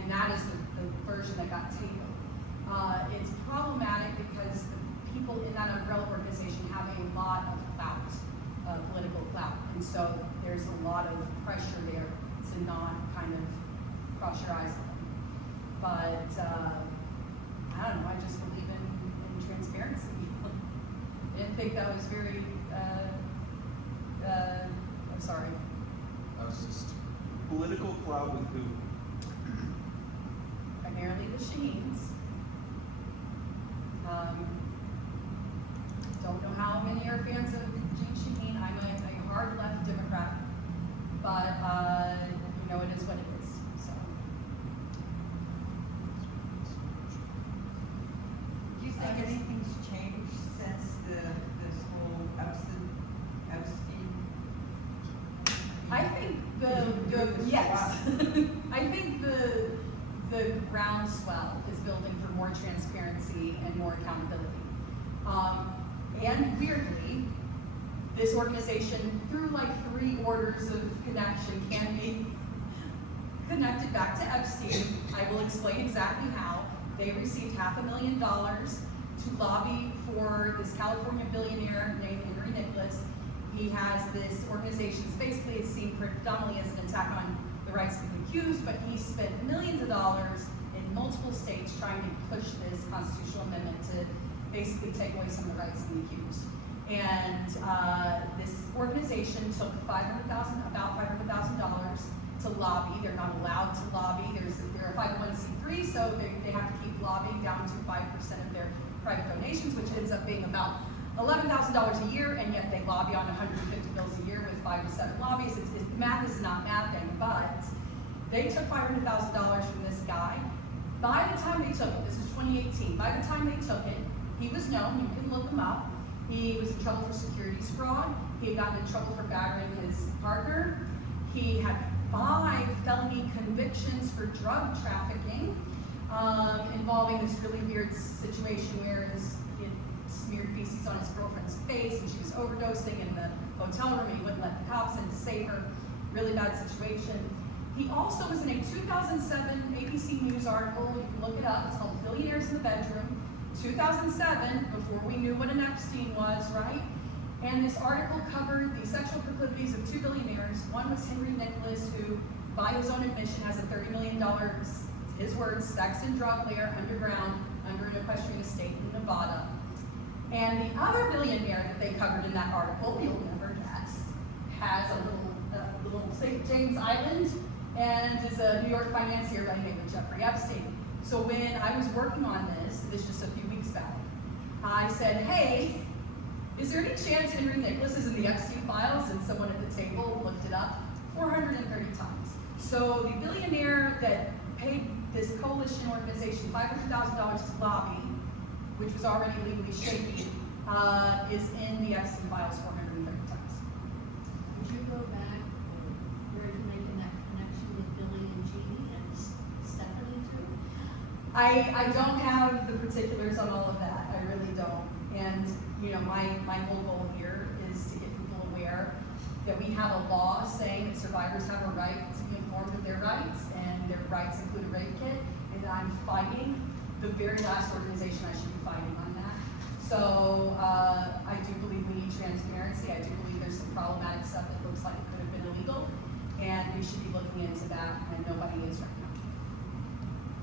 And that is the version that got tabled. It's problematic because the people in that umbrella organization have a lot of clout, political clout. And so there's a lot of pressure there to not kind of cross your eyes on them. But I don't know, I just believe in transparency. think that was very, I'm sorry. I was just, Political clout with who? Primarily the Shaheens. Don't know how many are fans of Jean Shaheen. I'm a hard left Democrat, but you know, it is what it is. So, Do you think anything's changed since this whole Epstein? I think the yes, I think the groundswell is building for more transparency and more accountability. And weirdly, this organization, through like 3 orders of connection, can be connected back to Epstein. I will explain exactly how. They received $500,000 to lobby for this California billionaire named Henry Nicholas. He has this organization, it's basically seen predominantly as an attack on the rights of the accused, but he spent millions of dollars in multiple states trying to push this constitutional amendment to basically take away some of the rights of the accused. And this organization took about $500,000 to lobby. They're not allowed to lobby. They're a 501c3, so they have to keep lobbying down to 5% of their private donations, which ends up being about $11,000 a year, and yet they lobby on 150 bills a year with 5 to 7 lobbies. Math is not mathing, but they took $500,000 from this guy. By the time they took it, this is 2018, by the time they took it, he was known, you can look him up. He was in trouble for securities fraud. He had gotten in trouble for battering his partner. He had 5 felony convictions for drug trafficking, involving this really weird situation where he had smeared feces on his girlfriend's face and she was overdosing in the hotel room and he wouldn't let the cops in to save her. Really bad situation. He also was in a 2007 ABC News article, you can look it up, it's called Billionaires in the Bedroom. 2007, before we knew what an Epstein was, right? And this article covered the sexual proclivities of 2 billionaires. One was Henry Nicholas, who, by his own admission, has a $30 million, his words, sex and drug lair underground under an equestrian estate in Nevada. And the other billionaire that they covered in that article, you'll never guess, has a little St. James Island and is a New York financier by the name of Jeffrey Epstein. So when I was working on this just a few weeks back, I said, hey, is there any chance Henry Nicholas is in the Epstein files? And someone at the table looked it up 430 times. So the billionaire that paid this coalition organization $500,000 to lobby, which was already legally shaky, is in the Epstein files 430 times. Would you go back, or were you making that connection with Billy and Jeannie and Stephanie too? I don't have the particulars on all of that. I really don't. And you know, my whole goal here is to get people aware that we have a law saying that survivors have a right to be informed of their rights, and their rights include a rape kit, and I'm fighting the very last organization I should be fighting on that. So I do believe we need transparency. I do believe there's some problematic stuff that looks like it could have been illegal, and we should be looking into that, and nobody is right now.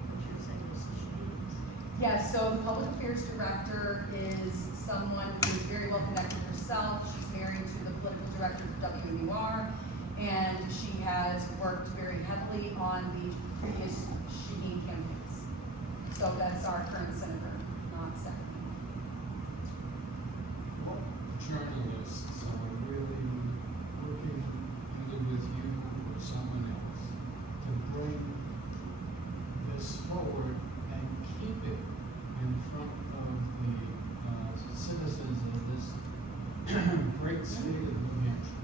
What you're saying is Shaheens. Yes, so the public affairs director is someone who is very well connected herself. She's married to the political director of WMUR, and she has worked very heavily on the previous Shaheen campaigns. So that's our current senator, not Stephanie. What journalists are really working either with you or someone else to bring this forward and keep it in front of the citizens of this great state of New Hampshire?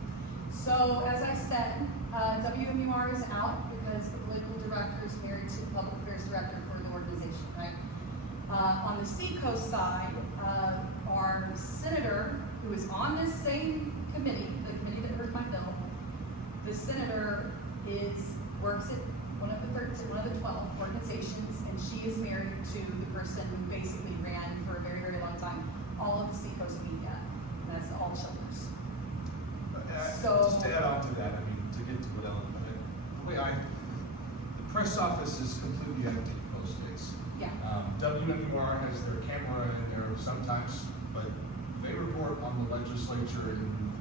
So as I said, WMUR is out because the political director is married to the public affairs director for the organization, right? On the Seacoast side, our senator, who is on this same committee, the committee that heard my bill, the senator works at one of the 12 organizations, and she is married to the person who basically ran for a very, very long time all of the Seacoast media, and that's All Childers. So- just to add on to that, I mean, to get to what Ellen, the way the press office is completely empty most days. Yeah. WMUR has their camera in there sometimes, but they report on the legislature in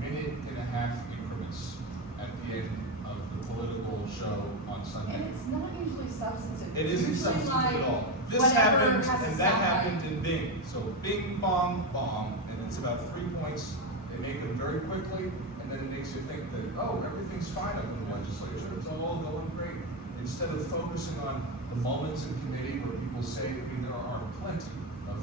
minute-and-a-half increments at the end of the political show on Sunday. And it's not usually substantive. It It's isn't usually substantive like at all. This whatever happened has a and that soundbite. happened in Bing. So bing, bong, bong, and it's about 3 points. They make them very quickly, and then it makes you think that, oh, everything's fine up in the legislature. It's all going great. Instead of focusing on the moments in committee where people say, I mean, there are plenty of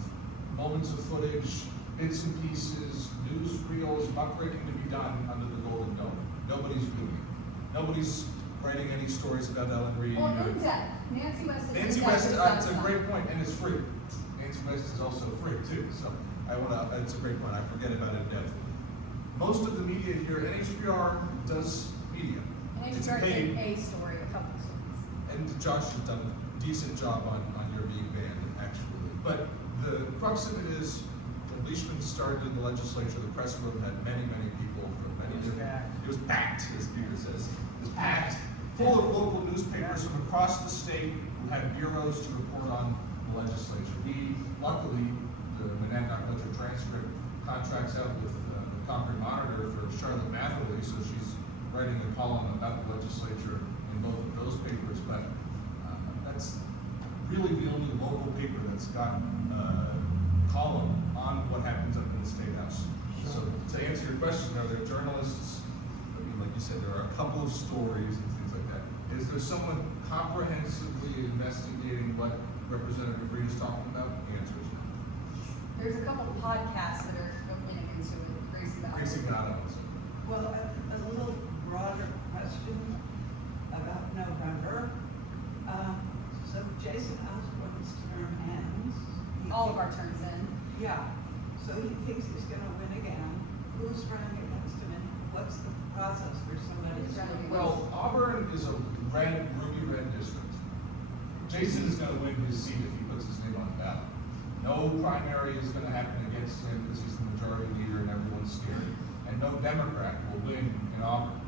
moments of footage, bits and pieces, news reels, muckraking to be done under the Golden Dome. Nobody's doing it. Nobody's writing any stories about Ellen Reed. Well, in depth. Nancy West is Nancy in depth. West, has done it's a some. great point, and it's free. Nancy West is also free too, so it's a great point, I forget about it in depth. Most of the media here, NHPR does media. And It's HBR paid, did a story, a couple stories. and Josh has done a decent job on your being banned, actually. But the crux of it is, when Leishman started in the legislature, the press room had many, many people from many different. It was packed, as Peter says. It was packed, full of local newspapers from across the state who had bureaus to report on the legislature. We, luckily, the Monadnock Ledger Transcript contracts out with the Concord Monitor for Charlotte Matherly, so she's writing a column about the legislature in both of those papers, but that's really the only local paper that's got a column on what happens up in the State House. So to answer your question, are there journalists? I mean, like you said, there are a couple of stories and things like that. Is there someone comprehensively investigating what Representative Reed is talking about? The answer is no. There's a couple podcasts that are looking into it, Gracie Valley. Gracie Gatto is. Well, a little broader question about November. So Jason Osborne's term ends. All of our turns in. Yeah, so he thinks he's gonna win again. Who's running against him and what's the process for somebody? Who's running against Well, Auburn is a ruby red district. Jason is gonna win his seat if he puts his name on the ballot. No primary is gonna happen against him because he's the majority leader and everyone's scared. And no Democrat will win in Auburn.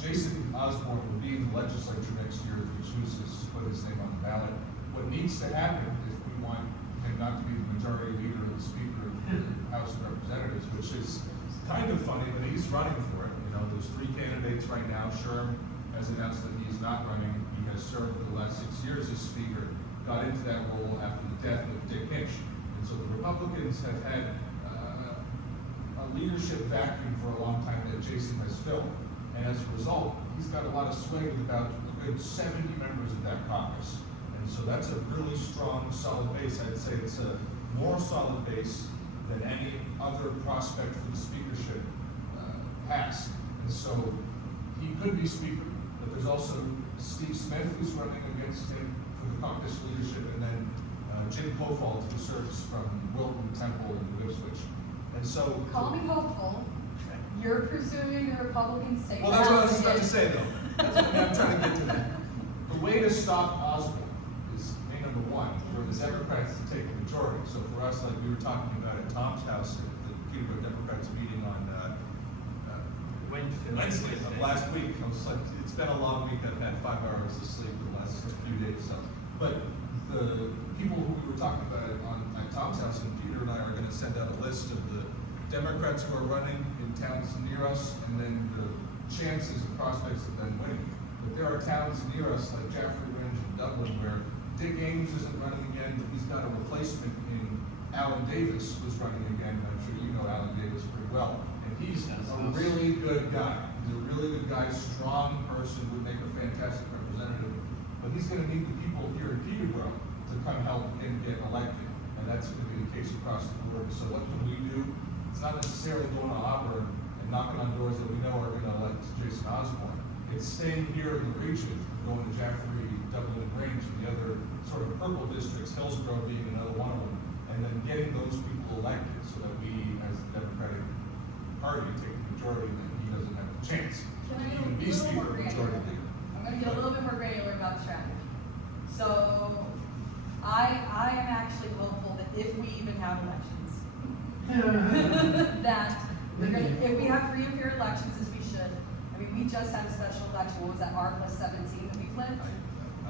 Jason Osborne will be in the legislature next year if he chooses to put his name on the ballot. What needs to happen if we want him not to be the majority leader or the speaker of the House of Representatives, which is kind of funny, but he's running for it. You know, there's 3 candidates right now. Sherm has announced that he's not running. He has served for the last 6 years as speaker, got into that role after the death of Dick Hinch. And so the Republicans have had a leadership vacuum for a long time that Jason has filled. And as a result, he's got a lot of sway with about a good 70 members of that caucus. And so that's a really strong, solid base. I'd say it's a more solid base than any other prospect for the speakership has. And so he could be speaker, but there's also Steve Smith who's running against him for the caucus leadership, and then Jim Kofalt, who serves from Wilton, Temple, and New Ipswich. And so. Call me hopeful. You're presuming the Republicans take. Well, that's what I was just about to House say, though. That's what I'm trying to get to that. The way to stop Osborne is main number 1, for the Democrats to take the majority. So for us, like we were talking about at Tom's house at the Peterborough Democrats meeting on Wednesday of last week, I was like, it's been a long week. I've had 5 hours of sleep in the last few days. So, but the people who we were talking about it on at Tom's house, and Peter and I are going to send out a list of the Democrats who are running in towns near us, and then the chances and prospects of them winning. But there are towns near us like Jaffrey Ridge and Dublin where Dick Ames isn't running again, but he's got a replacement in Alan Davis who's running again. I'm sure you know Alan Davis pretty well. And he's a really good guy. He's a really good guy, strong person, would make a fantastic representative. But he's gonna need the people here in Peterborough to come help him get elected. And that's gonna be the case across the board. So what can we do? It's not necessarily going to Auburn and knocking on doors that we know are gonna elect Jason Osborne. It's staying here in the region, going to Jaffrey, Dublin, and Grange, and the other sort of purple districts, Hillsborough being another one of them, and then getting those people elected so that we, as the Democratic Party, take the majority, and then he doesn't have a chance Can Oh, I to get even a be little speaker more of the granular? majority leader. I'm gonna get a little bit more granular about the strategy. So, I am actually hopeful that if we even have elections, that we're gonna, if we have free and fair elections, as we should, I mean, we just had a special election, what was that, R+17 that we flipped?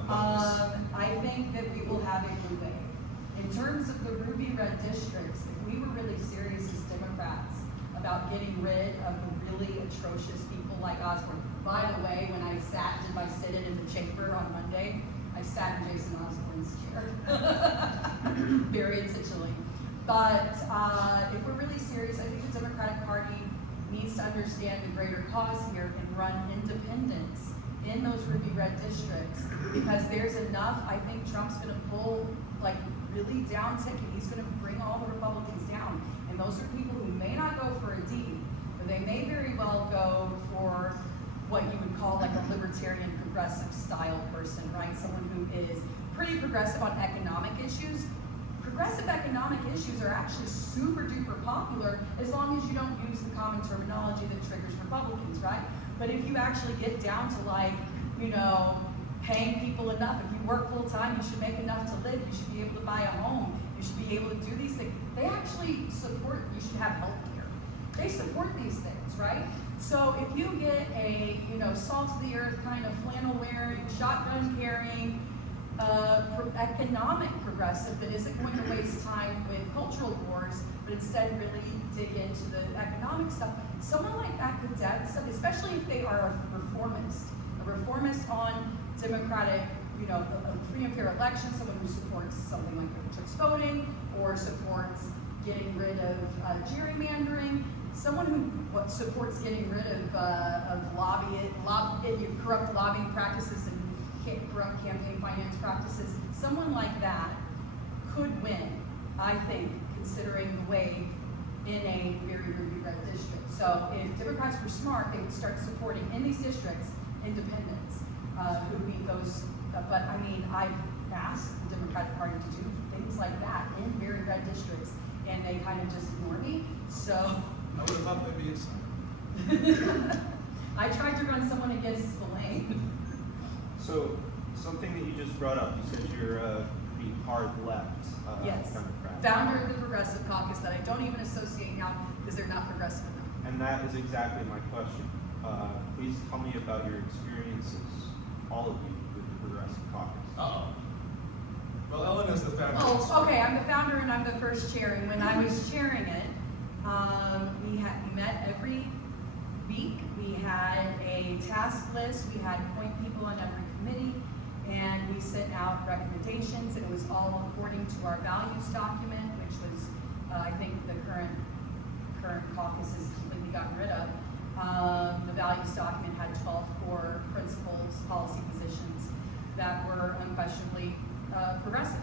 I love this. I think that we will have a blue wave in terms of the ruby red districts, if we were really serious as Democrats about getting rid of the really atrocious people like Osborne. By the way, when I did my sit-in in the chamber on Monday, I sat in Jason Osborne's chair. Very intentionally. But if we're really serious, I think the Democratic Party needs to understand the greater cause here and run independents in those ruby red districts, because there's enough. I think Trump's gonna pull like really down ticket. He's gonna bring all the Republicans down. And those are people who may not go for a D, but they may very well go for what you would call like a libertarian progressive style person, right? Someone who is pretty progressive on economic issues. Progressive economic issues are actually super duper popular as long as you don't use the common terminology that triggers Republicans, right? But if you actually get down to like, you know, paying people enough, if you work full time, you should make enough to live, you should be able to buy a home, you should be able to do these things. They actually support, you should have health care. They support these things, right? So if you get a, you know, salt of the earth kind of flannel wearing, shotgun carrying, economic progressive that isn't going to waste time with cultural wars, but instead really dig into the economic stuff, someone like that could especially if they are a reformist on democratic, you know, a free and fair election, someone who supports something like choice voting or supports getting rid of gerrymandering, someone who supports getting rid of corrupt lobbying practices and corrupt campaign finance practices, someone like that could win, I think, considering the wave in a very ruby red district. So if Democrats were smart, they would start supporting in these districts independents who would be those. But I mean, I've asked the Democratic Party to do things like that in very red districts, and they kind of just ignore me. So I would have thought that'd be a sign. I tried to run someone against Spillane. So, something that you just brought up, you said you're a pretty hard left Yes, Democrat. founder of the Progressive Caucus that I don't even associate now because they're not progressive enough. And that is exactly my question. Please tell me about your experiences, all of you, with the Progressive Caucus. Uh-oh. Well, Ellen is the founder. Oh, okay, I'm the founder and I'm the first chair, and when I was chairing it, we met every week. We had a task list, we had point people on every committee, and we sent out recommendations, and it was all according to our values document, which was, I think the current caucus has completely gotten rid of. The values document had 12 core principles, policy positions that were unquestionably progressive.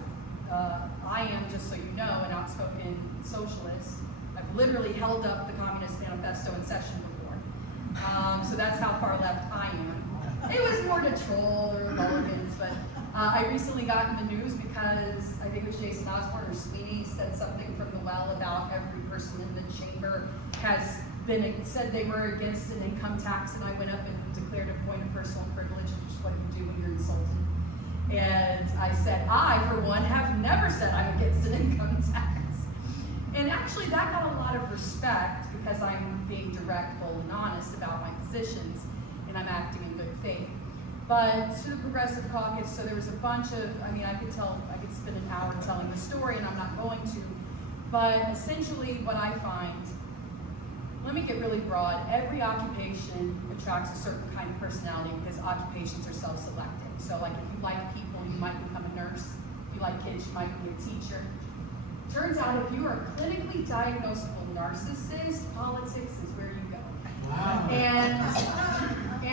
I am, just so you know, an outspoken socialist. I've literally held up the Communist Manifesto in session before. So that's how far left I am. It was more to troll the Republicans, but I recently got in the news because I think it was Jason Osborne or Sweeney said something from the well about every person in the chamber has said they were against an income tax, and I went up and declared a point of personal privilege, which is what you do when you're insulted. And I said, I, for one, have never said I'm against an income tax. And actually that got a lot of respect because I'm being direct, bold, and honest about my positions, and I'm acting in good faith. But to the Progressive Caucus, so there was a bunch of, I mean, I could spend an hour telling the story, and I'm not going to, but essentially what I find, let me get really broad, every occupation attracts a certain kind of personality because occupations are self-selecting. So like if you like people, you might become a nurse. If you like kids, you might be a teacher. Turns out if you are a clinically diagnosable narcissist, politics is where you go. Wow. And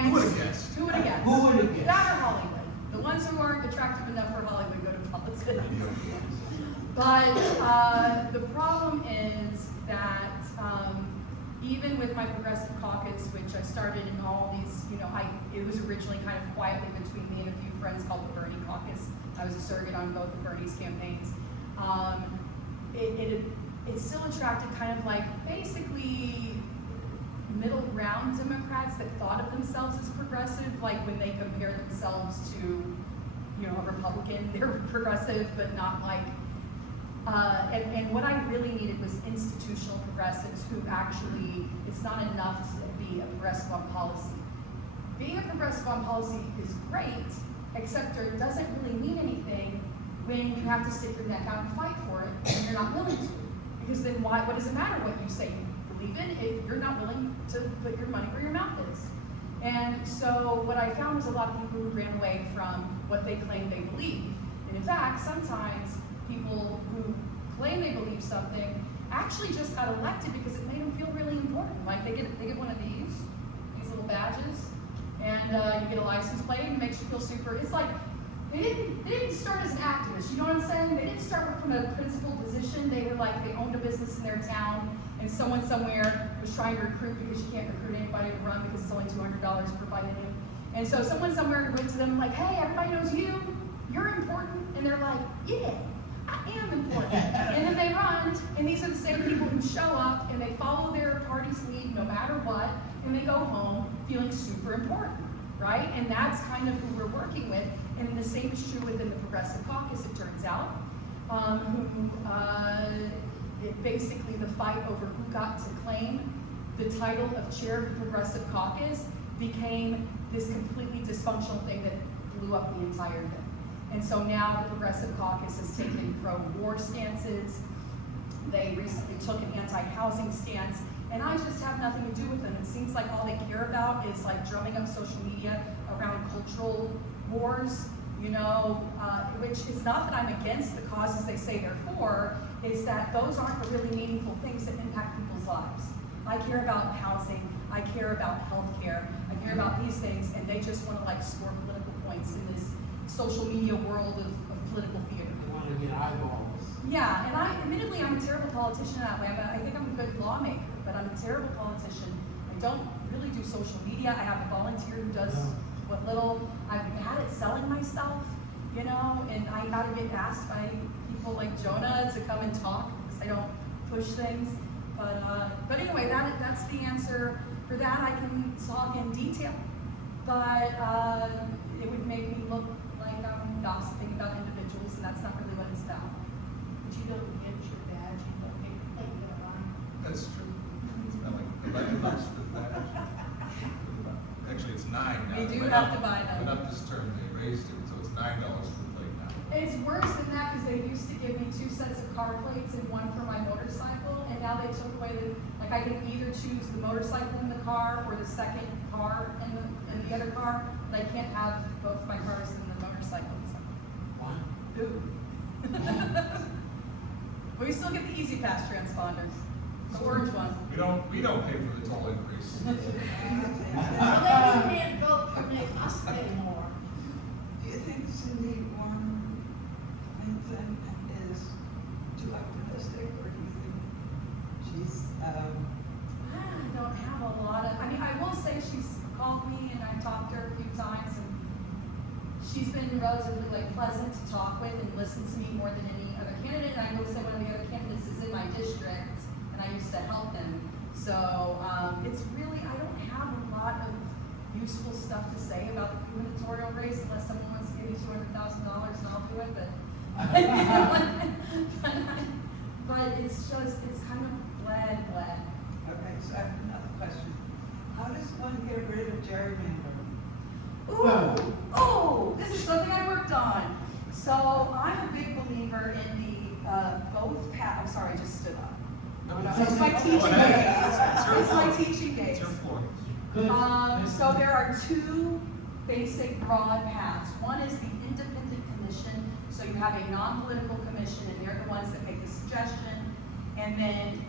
Who would have guessed? Who would have guessed? Who would have guessed? That or Hollywood. The ones who aren't attractive enough for Hollywood go to politics. But the problem is that even with my Progressive Caucus, which I started in all these, you know, it was originally kind of quietly between me and a few friends called the Bernie Caucus. I was a surrogate on both of Bernie's campaigns. It still attracted kind of like basically middle ground Democrats that thought of themselves as progressive, like when they compare themselves to, you know, a Republican, they're progressive, but not like, and what I really needed was institutional progressives who actually, it's not enough to be a progressive on policy. Being a progressive on policy is great, except it doesn't really mean anything when you have to stick your neck out and fight for it, and you're not willing to. Because then what does it matter what you say you believe in if you're not willing to put your money where your mouth is? And so what I found was a lot of people who ran away from what they claimed they believed. And in fact, sometimes people who claim they believe something actually just got elected because it made them feel really important. Like they get one of these little badges, and you get a license plate, and it makes you feel super. It's like they didn't start as an activist. You know what I'm saying? They didn't start from a principal position. They were like they owned a business in their town, and someone somewhere was trying to recruit because you can't recruit anybody to run because it's only $200 per biennium. And so someone somewhere went to them like, hey, everybody knows you. You're important, and they're like, yeah. I am important. And then they run, and these are the same people who show up and they follow their party's lead no matter what, and they go home feeling super important, right? And that's kind of who we're working with. And the same is true within the Progressive Caucus, it turns out, basically the fight over who got to claim the title of chair of the Progressive Caucus became this completely dysfunctional thing that blew up the entire thing. And so now the Progressive Caucus has taken pro-war stances. They recently took an anti-housing stance, and I just have nothing to do with them. It seems like all they care about is like drumming up social media around cultural wars, you know, which is not that I'm against the causes they say they're for, it's that those aren't the really meaningful things that impact people's lives. I care about housing, I care about healthcare, I care about these things, and they just want to like score political points in this social media world of political theater. They want to get eyeballs. Yeah, and admittedly, I'm a terrible politician that way. I think I'm a good lawmaker, but I'm a terrible politician. I don't really do social media. I have a volunteer who does what little. I'm bad at selling myself, you know, and I gotta get asked by people like Jonah to come and talk because I don't push things. But anyway, that's the answer. For that, I can talk in detail, but it would make me look like I'm gossiping about individuals, and that's not really what it's about. But you don't get your badge, you don't get your plate, you know, That's true. It's not like $11 for the badge. Actually, it's $9 now. You do Went have up- to buy them. Went up this term, they raised it, so it's $9 for the plate now. It's worse than that because they used to give me 2 sets of car plates and one for my motorcycle, and now they took away like I can either choose the motorcycle in the car or the second car in the other car, but I can't have both my cars in the motorcycle. Why? Ooh. But we still get the Easy Pass transponder, the orange one. We don't pay for the toll increase. So they can't vote to make us pay more. Do you think Cindy Warren Clinton is too optimistic, or do you think she's, I don't have a lot of, I mean, I will say she's called me and I've talked to her a few times, and she's been relatively like pleasant to talk with and listen to me more than any other candidate. And I will say one of the other candidates is in my district, and I used to help them. So it's really, I don't have a lot of useful stuff to say about the gubernatorial race unless someone wants to give me $200,000 and I'll do it. But it's just, it's kind of bled. okay, so I have another question. How does one get rid of gerrymandering? Ooh, this is something I worked on. So I'm a big believer in the both paths. I'm sorry, I just stood up. It's my teaching days. It's my teaching days. It's your floor. Good. So there are 2 basic broad paths. One is the independent commission. So you have a non-political commission, and they're the ones that make the suggestion. And then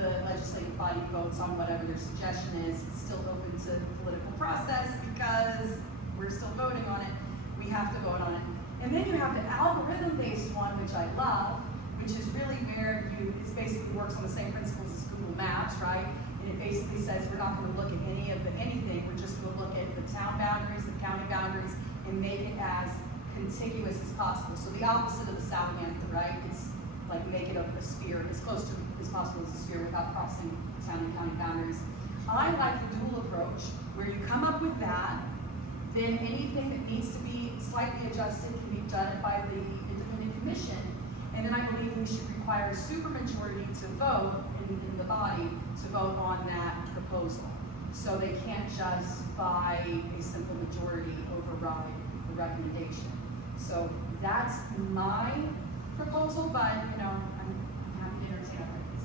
the legislative body votes on whatever their suggestion is. It's still open to the political process because we're still voting on it. We have to vote on it. And then you have the algorithm-based one, which I love, which is really where it basically works on the same principles as Google Maps, right? And it basically says we're not going to look at anything. We're just going to look at the town boundaries, the county boundaries, and make it as contiguous as possible. So the opposite of the salamander, right? It's like make it a sphere, as close to as possible as a sphere without crossing town and county boundaries. I like the dual approach, where you come up with that, then anything that needs to be slightly adjusted can be done by the independent commission. And then I believe we should require a supermajority to vote in the body to vote on that proposal. So they can't just by a simple majority override the recommendation. So that's my proposal, but, you know, I'm happy to entertain others.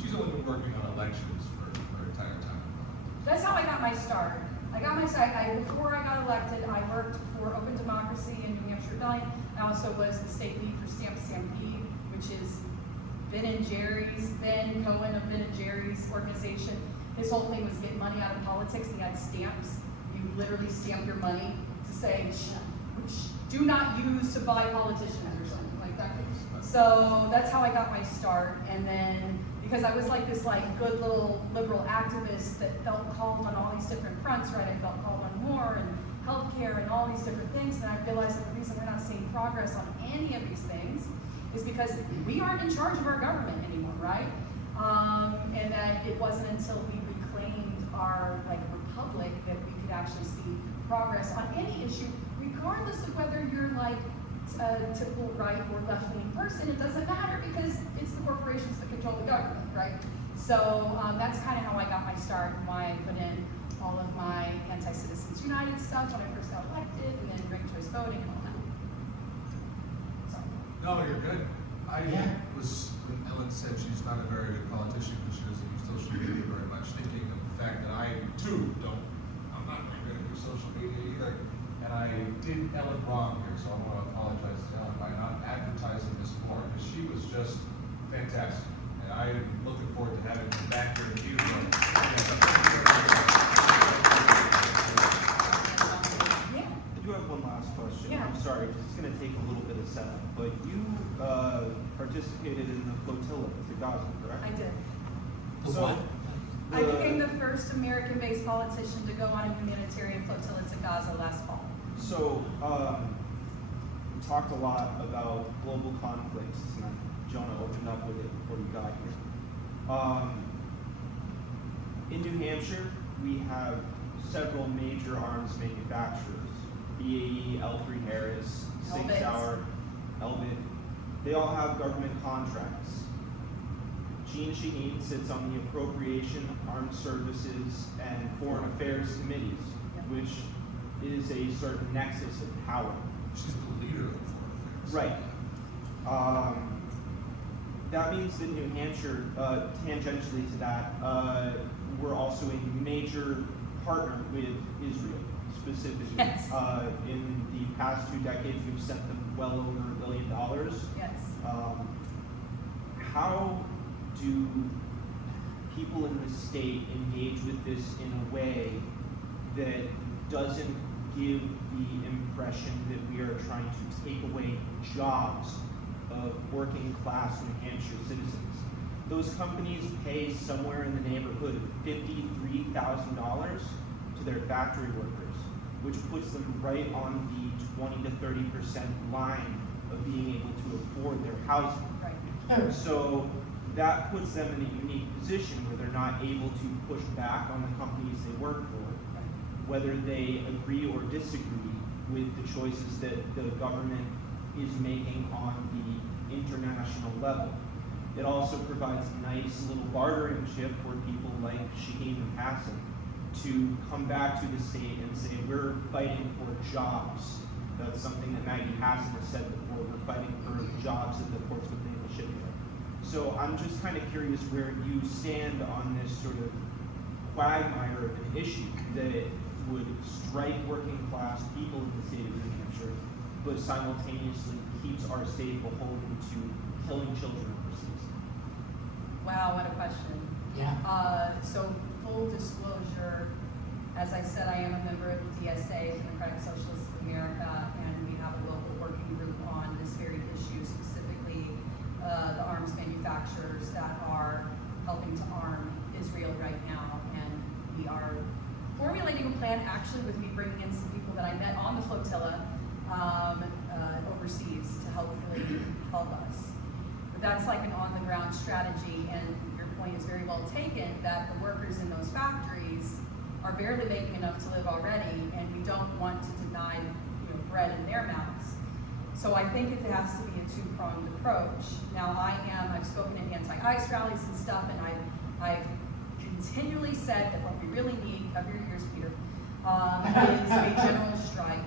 She's only been working on elections for her entire time. That's how I got my start. Before I got elected, I worked for Open Democracy in New Hampshire Rebellion. I also was the state lead for Stamp Stampede, which is Ben Cohen of Ben and Jerry's organization. His whole thing was getting money out of politics. He had stamps. You literally stamp your money to say, which do not use to buy politicians or something like that. So that's how I got my start. And then, because I was like this good little liberal activist that felt called on all these different fronts, right? I felt called on war and healthcare and all these different things. And I realized that the reason we're not seeing progress on any of these things is because we aren't in charge of our government anymore, right? And that it wasn't until we reclaimed our republic that we could actually see progress on any issue, regardless of whether you're a typical right or left-leaning person. It doesn't matter because it's the corporations that control the government, right? So that's kind of how I got my start and why I put in all of my Anti-Citizens United stuff when I first got elected, and then ranked choice voting and all that. So. No, you're good. Yeah. When Ellen said she's not a very good politician, because she doesn't use social media very much, thinking of the fact that I too I'm not very good at social media either. And I did Ellen wrong here, so I want to apologize to Ellen by not advertising this more, because she was just fantastic. And I'm looking forward to having her back here in the future. I do have one last question. Yeah. I'm sorry, 'cause it's going to take a little bit of setup, but you participated in the flotilla to Gaza, correct? I did. The So, what? I became the first American-based politician to go on a humanitarian flotilla to Gaza last fall. So, we talked a lot about global conflicts, and Jonah opened up with it before you got here. In New Hampshire, we have several major arms manufacturers: BAE, L3Harris, Sig Elbit. Sauer, Elbit. They all have government contracts. Jean Shaheen sits on the Appropriation, Armed Services, and Foreign Affairs committees, which is a certain nexus of power. She's the leader of Foreign Affairs. Right. That means that New Hampshire, tangentially to that, we're also a major partner with Israel, specifically. Yes. In the past 2 decades, we've sent them well over $1 billion. Yes. How do people in the state engage with this in a way that doesn't give the impression that we are trying to take away jobs of working class New Hampshire citizens? Those companies pay somewhere in the neighborhood of $53,000 to their factory workers, which puts them right on the 20 to 30% line of being able to afford their housing. Right. So that puts them in a unique position where they're not able to push back on the companies they work for, whether they agree or disagree with the choices that the government is making on the international level. It also provides a nice little bartering chip for people like Shaheen and Hassan to come back to the state and say, we're fighting for jobs. That's something that Maggie Hassan has said before. We're fighting for jobs at the Portsmouth Naval Shipyard. So I'm just kind of curious where you stand on this sort of quagmire of an issue that would strike working class people in the state of New Hampshire, but simultaneously keeps our state beholden to killing children overseas. Wow, what a question. Yeah. So full disclosure, as I said, I am a member of the DSA, Democratic Socialists of America, and we have a local working group on this very issue, specifically the arms manufacturers that are helping to arm Israel right now. And we are formulating a plan, actually, with me bringing in some people that I met on the flotilla overseas to hopefully help us. But that's like an on-the-ground strategy, and your point is very well taken, that the workers in those factories are barely making enough to live already, and we don't want to deny bread in their mouths. So I think it has to be a two-pronged approach. Now I've spoken at anti-ICE rallies and stuff, and I've continually said that what we really need, cover your ears, Peter, is a general strike.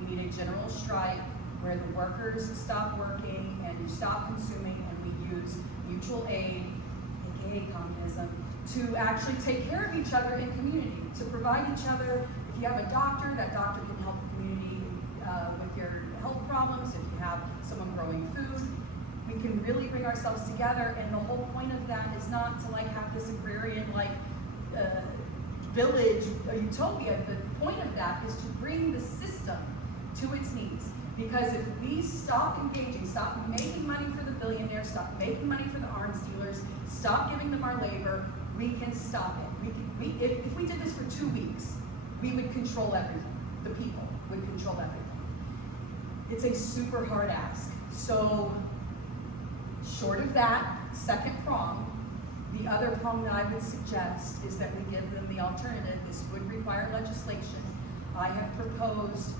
We need a general strike where the workers stop working and you stop consuming, and we use mutual aid, aka communism, to actually take care of each other in community, to provide each other. If you have a doctor, that doctor can help the community with your health problems. If you have someone growing food, we can really bring ourselves together. And the whole point of that is not to like have this agrarian village utopia. The point of that is to bring the system to its knees. Because if we stop engaging, stop making money for the billionaires, stop making money for the arms dealers, stop giving them our labor, we can stop it. If we did this for 2 weeks, we would control everything. The people would control everything. It's a super hard ask. So, short of that, second prong, the other prong that I would suggest is that we give them the alternative. This would require legislation. I have proposed,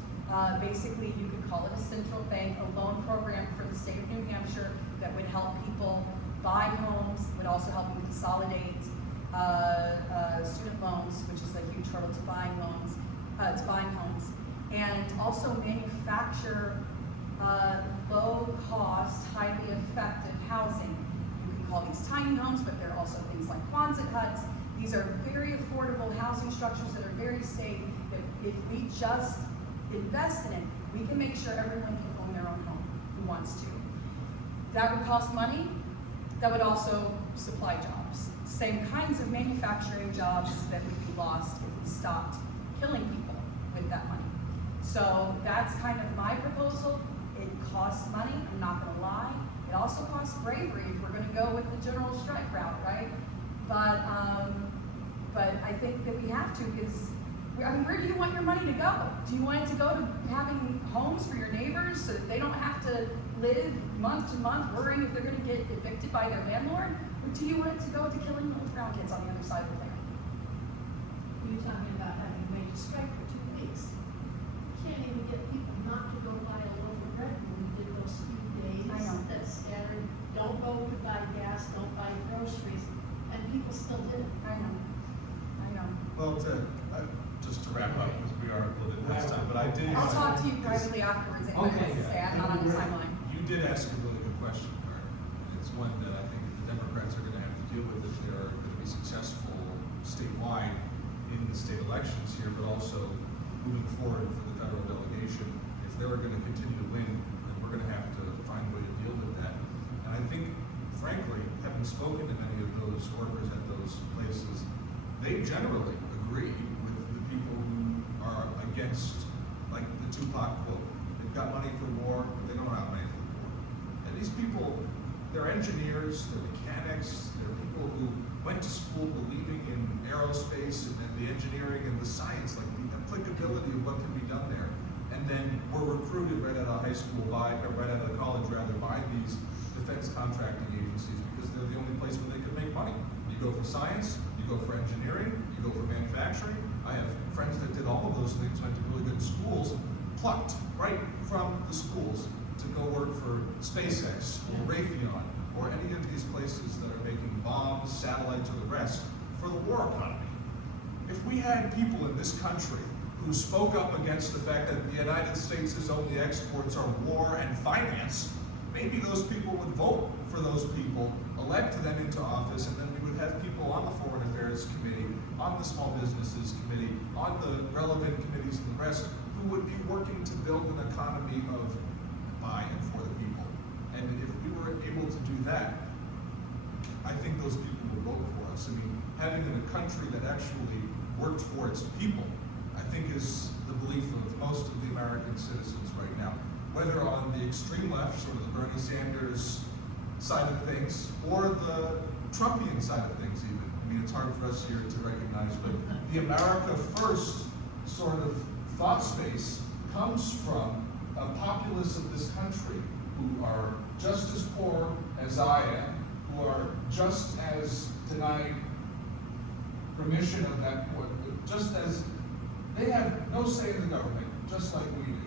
basically you could call it a central bank, a loan program for the state of New Hampshire that would help people buy homes, would also help them consolidate student loans, which is a huge hurdle to buying loans, to buying homes, and also manufacture low-cost, highly effective housing. You can call these tiny homes, but there are also things like Quonset huts. These are very affordable housing structures that are very safe, that if we just invest in it, we can make sure everyone can own their own home who wants to. That would cost money. That would also supply jobs. Same kinds of manufacturing jobs that would be lost if we stopped killing people with that money. So that's kind of my proposal. It costs money, I'm not gonna lie. It also costs bravery if we're gonna go with the general strike route, right? But I think that we have to, because, I mean, where do you want your money to go? Do you want it to go to having homes for your neighbors so that they don't have to live month to month worrying if they're gonna get evicted by their landlord? Or do you want it to go to killing little brown kids on the other side of the planet? You're talking about having a major strike for 2 weeks. You can't even get people not to go buy a loaf of bread when we did those few days. I know. That scattered, don't go to buy gas, don't buy groceries, and people still did it. I know. Well, just to wrap up, because we are a little bit past time, but I did. I'll talk to you privately afterwards, anybody wants to say, I'm not on the timeline. You did ask a really good question, Karen. And it's one that I think the Democrats are going to have to deal with if they're going to be successful statewide in the state elections here, but also moving forward for the federal delegation. If they're going to continue to win, then we're going to have to find a way to deal with that. And I think, frankly, having spoken to many of those workers at those places, they generally agree with the people who are against, like the Tupac quote, they've got money for war, but they don't have money for the poor. And these people, they're engineers, they're mechanics, they're people who went to school believing in aerospace and the engineering and the science, like the applicability of what can be done there. And then were recruited right out of high school right out of college rather, by these defense contracting agencies because they're the only place where they can make money. You go for science, you go for engineering, you go for manufacturing. I have friends that did all of those things, went to really good schools, plucked right from the schools to go work for SpaceX or Raytheon or any of these places that are making bombs, satellites, or the rest for the war economy. If we had people in this country who spoke up against the fact that the United States' only exports are war and finance, maybe those people would vote for those people, elect them into office, and then we would have people on the Foreign Affairs Committee, on the Small Businesses Committee, on the relevant committees and the rest, who would be working to build an economy of by and for the people. And if we were able to do that, I think those people would vote for us. I mean, having a country that actually worked for its people, I think is the belief of most of the American citizens right now. Whether on the extreme left, sort of the Bernie Sanders side of things, or the Trumpian side of things even. I mean, it's hard for us here to recognize, but the America First sort of thought space comes from a populace of this country who are just as poor as I am, who are just as denied permission of that, just as they have no say in the government, just like we do.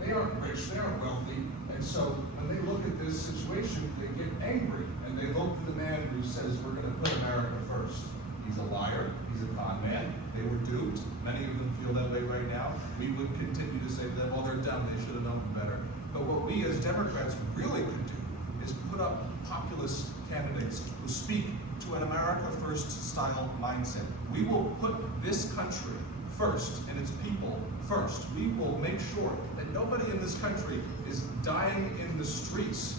They aren't rich, they aren't wealthy, and so when they look at this situation, they get angry, and they vote for the man who says, we're gonna put America first. He's a liar, he's a con man, they were duped, many of them feel that way right now. We would continue to say to them, well, they're dumb, they should have known better. But what we as Democrats really could do is put up populist candidates who speak to an America First style mindset. We will put this country first and its people first. We will make sure that nobody in this country is dying in the streets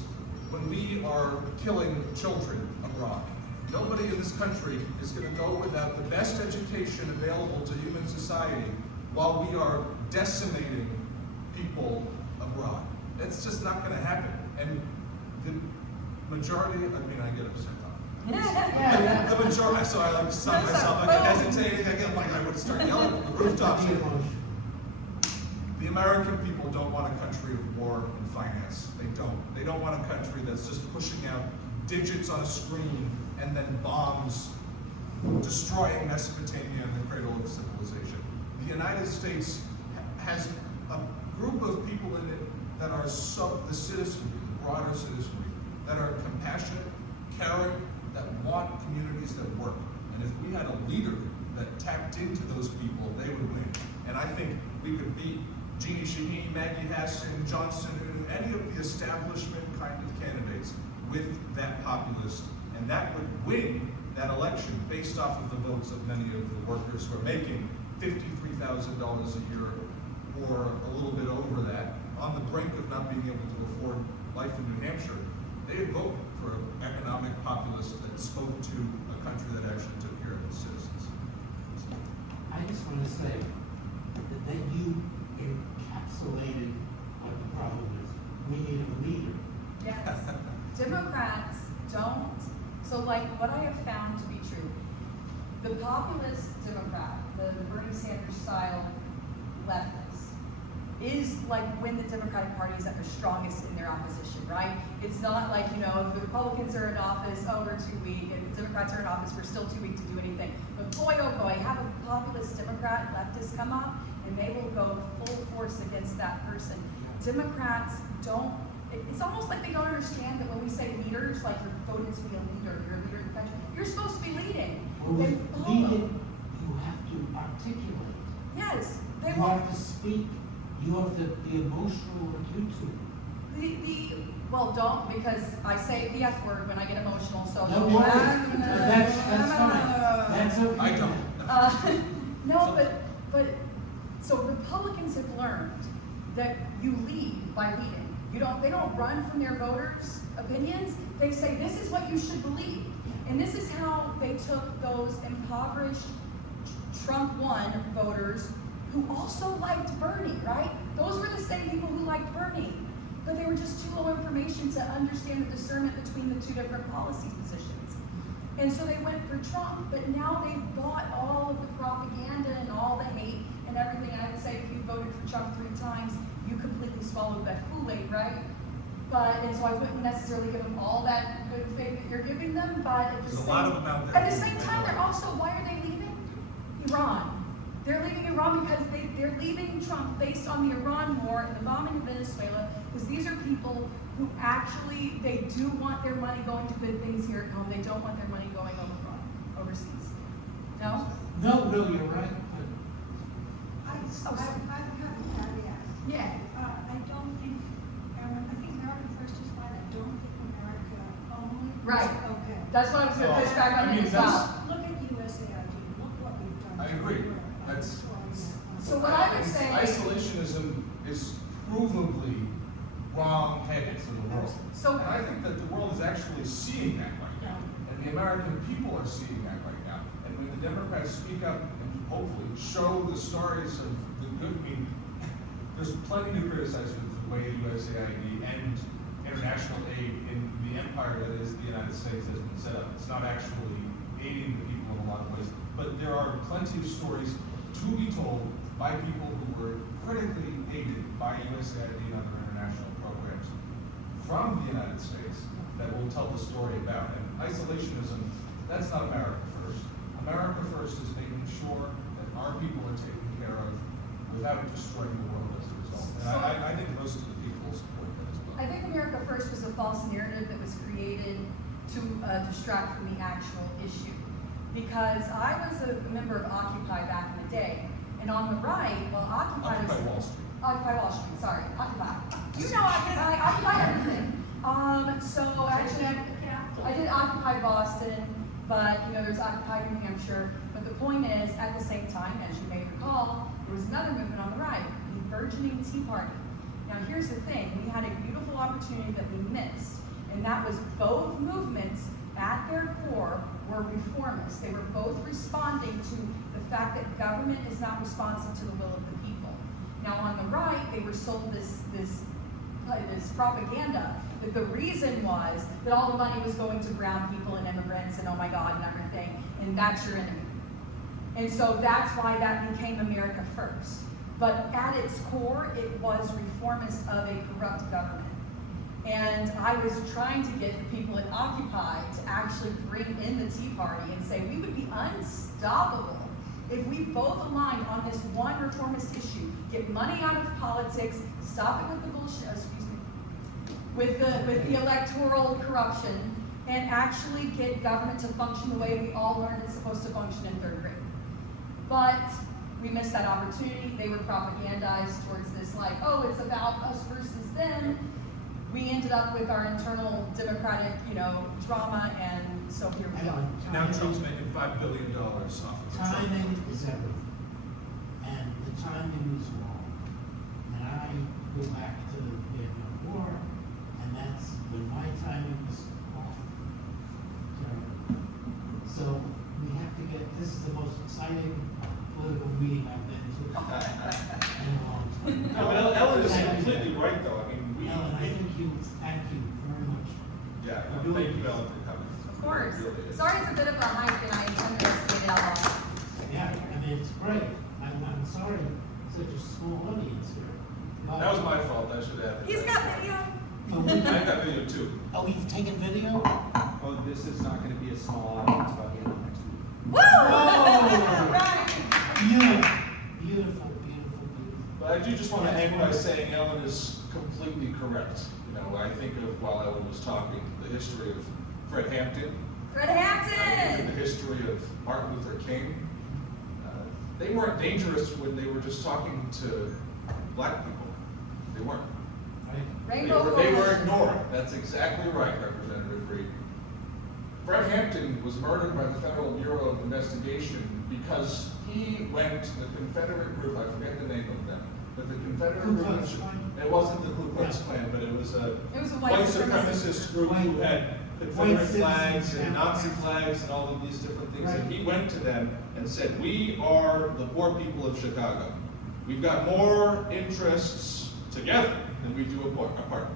when we are killing children abroad. Nobody in this country is going to go without the best education available to human society while we are decimating people abroad. That's just not going to happen. And the majority, I mean, I get upset on it. The majority, so I like to stop myself, I get hesitating, I get like, I would start yelling from the rooftops. The American people don't want a country of war and finance. They don't. They don't want a country that's just pushing out digits on a screen and then bombs destroying Mesopotamia and the cradle of civilization. The United States has a group of people in it that are the citizenry, the broader citizenry, that are compassionate, caring, that want communities that work. And if we had a leader that tapped into those people, they would win. And I think we could beat Jeannie Shaheen, Maggie Hassan, John Sununu, any of the establishment kind of candidates with that populist, and that would win that election based off of the votes of many of the workers who are making $53,000 a year or a little bit over that, on the brink of not being able to afford life in New Hampshire. They would vote for an economic populist that spoke to a country that actually took care of its citizens. I just want to say that you encapsulated what the problem is. We need a leader. Yes. Democrats don't, so like what I have found to be true, the populist Democrat, the Bernie Sanders style leftist, is like when the Democratic Party is at their strongest in their opposition, right? It's not like, you know, if the Republicans are in office, oh, we're too weak, and the Democrats are in office, we're still too weak to do anything. But boy, oh boy, have a populist Democrat, leftist come up, and they will go full force against that person. Democrats don't, it's almost like they don't understand that when we say leaders, like you're voting to be a leader, you're a leader in the country, you're supposed to be leading. Well, They with follow. leading, you have to articulate. Yes, they You will. have to speak. You have to be emotional like you two. Well, don't, because I say the F word when I get emotional, so. No worries. That's fine. That's okay. I don't. No, but, so Republicans have learned that you lead by leading. They don't run from their voters' opinions. They say, this is what you should believe. And this is how they took those impoverished Trump won voters who also liked Bernie, right? Those were the same people who liked Bernie, but they were just too low information to understand the discernment between the two different policy positions. And so they went for Trump, but now they've bought all of the propaganda and all the hate and everything. And I would say if you voted for Trump 3 times, you completely swallowed that Kool-Aid, right? And so I wouldn't necessarily give them all that good faith that you're giving them, but at the There's a same, lot of them out there. at the same time, they're also, why are they leaving? Iran. They're leaving Iran because they're leaving Trump based on the Iran war and the bombing of Venezuela, because these are people who actually, they do want their money going to good things here at home. They don't want their money going overseas. No? No, you're right. I have a caveat. Yeah. I don't think, I think America First is fine, I don't think America only. is Right. Okay. That's what I was gonna push back on I it mean, as well. Look at USAID, look what we've done. I agree. That's- So what I would say. Isolationism is provably wrong-headed for the world. So- And I think that the world is actually seeing that right now. And the American people are seeing that right now. And when the Democrats speak up and hopefully show the stories of the good, I mean, there's plenty to criticize with the way USAID and international aid in the empire that is the United States has been set up. It's not actually aiding the people in a lot of ways. But there are plenty of stories to be told by people who were critically aided by USAID and other international programs from the United States that will tell the story about. And isolationism, that's not America First. America First is making sure that our people are taken care of without destroying the world as a result. And I think most of the people support that as well. I think America First was a false narrative that was created to distract from the actual issue. Because I was a member of Occupy back in the day, and on the right, well, Occupy Occupy Wall Street. Occupy Wall Street, sorry, Occupy. You know Occupy everything. So actually, I did Occupy Boston, but you know, there's Occupy New Hampshire. But the point is, at the same time, as you may recall, there was another movement on the right, the burgeoning Tea Party. Now here's the thing, we had a beautiful opportunity that we missed, and that was both movements at their core were reformists. They were both responding to the fact that government is not responsive to the will of the people. Now on the right, they were sold this propaganda that the reason was that all the money was going to brown people and immigrants and oh my God and everything, and that's your enemy. And so that's why that became America First. But at its core, it was reformist of a corrupt government. And I was trying to get the people at Occupy to actually bring in the Tea Party and say we would be unstoppable if we both aligned on this one reformist issue, get money out of politics, stop it with the bullshit, with the electoral corruption, and actually get government to function the way we all learned it's supposed to function in 3rd grade. But we missed that opportunity. They were propagandized towards this like, oh, it's about us versus them. We ended up with our internal democratic, drama, and so here we are. Now Trump's making $5 billion off of the Trump. Timing is everything, and the timing was wrong. And I go back to the Vietnam War, and that's when my timing was off. So we have to get, this is the most exciting political meeting I've been to in a long time. No, but Ellen is completely right, though. I mean, Ellen, I think thank you very much. yeah, for doing thank you, this. Ellen, for coming. Of course. It really is. Sorry it's a bit of a hike and I underestimated how long. Yeah, I mean, it's great. I'm sorry, such a small audience here. That was my fault, I should have. He's got video. Oh, I got video too. oh, you've taken video? Oh, this is not gonna be a small audience by the end of next week. Woo! Oh! Right. Beautiful, beautiful, beautiful, beautiful. But I do just want to end by saying Ellen is completely correct. I think of, while Ellen was talking, the history of Fred Hampton. Fred I think Hampton! of the history of Martin Luther King. They weren't dangerous when they were just talking to black people. They weren't. Rainbow They were Coalition. ignored. That's exactly right, Representative Reed. Fred Hampton was murdered by the Federal Bureau of Investigation because he went to the Confederate group, I forget the name of them, but the Confederate Ku group, Klux Klan? it wasn't the Ku Klux Klan, but it was a white white supremacist group who had Confederate White flags citizens and and- Nazi flags and all of these different things. And Right. he went to them and said, we are the poor people of Chicago. We've got more interests together than we do apart.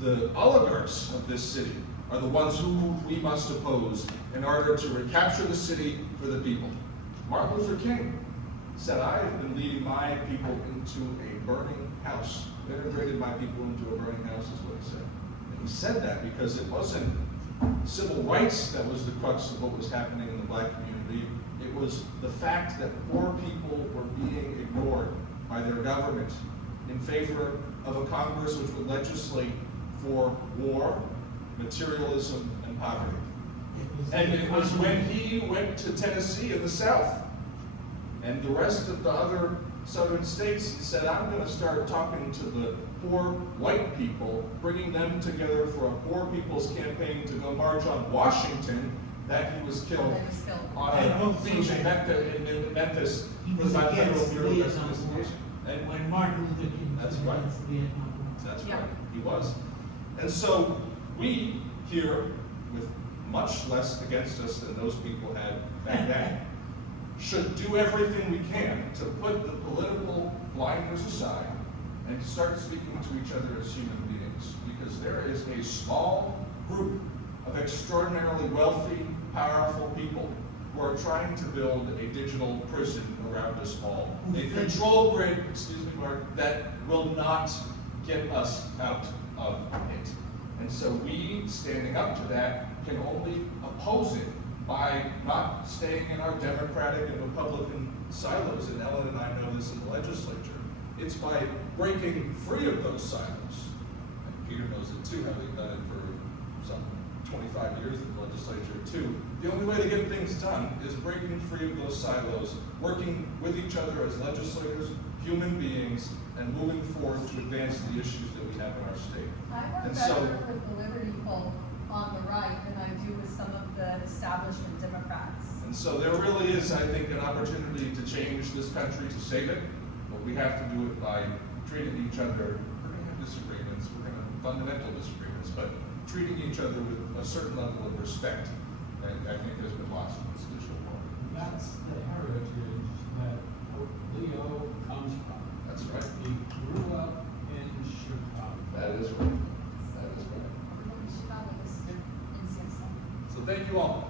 The oligarchs of this city are the ones who we must oppose in order to recapture the city for the people. Martin Luther King said, I have been leading my people into a burning house. Integrated my people into a burning house is what he said. And he said that because it wasn't civil rights that was the crux of what was happening in the black community. It was the fact that poor people were being ignored by their government in favor of a Congress which would legislate for war, materialism, and poverty. And it was when he went to Tennessee in the South and the rest of the other southern states, he said, I'm going to start talking to the poor white people, bringing them together for a poor people's campaign to go march on Washington, that he was killed That he was killed. on a beach in Memphis He for was the Federal against Bureau of Vietnam War. Investigation. And When Martin Luther King That's was right. against the Vietnam War. that's Yeah. right, he was. And so we here, with much less against us than those people had back then, should do everything we can to put the political blinders aside and start speaking to each other as human beings. Because there is a small group of extraordinarily wealthy, powerful people who are trying to build a digital prison around us all. A control grid, excuse me, Mark, that will not get us out of it. And so we, standing up to that, can only oppose it by not staying in our Democratic and Republican silos, and Ellen and I know this in the legislature. It's by breaking free of those silos. And Peter knows it too, having done it for some 25 years in the legislature too. The only way to get things done is breaking free of those silos, working with each other as legislators, human beings and moving forward to advance the issues that we have in our state. I work And so- better with the Liberty folk on the right than I do with some of the establishment Democrats. And so there really is, I think, an opportunity to change this country, to save it, but we have to do it by treating each other. We're gonna have disagreements, we're gonna have fundamental disagreements, but treating each other with a certain level of respect. And I think has been lost in this digital world. That's the heritage that Leo comes from. That's right. He grew up in Chicago. That is right. That is right. Everybody in Chicago is in CSM. So thank you all.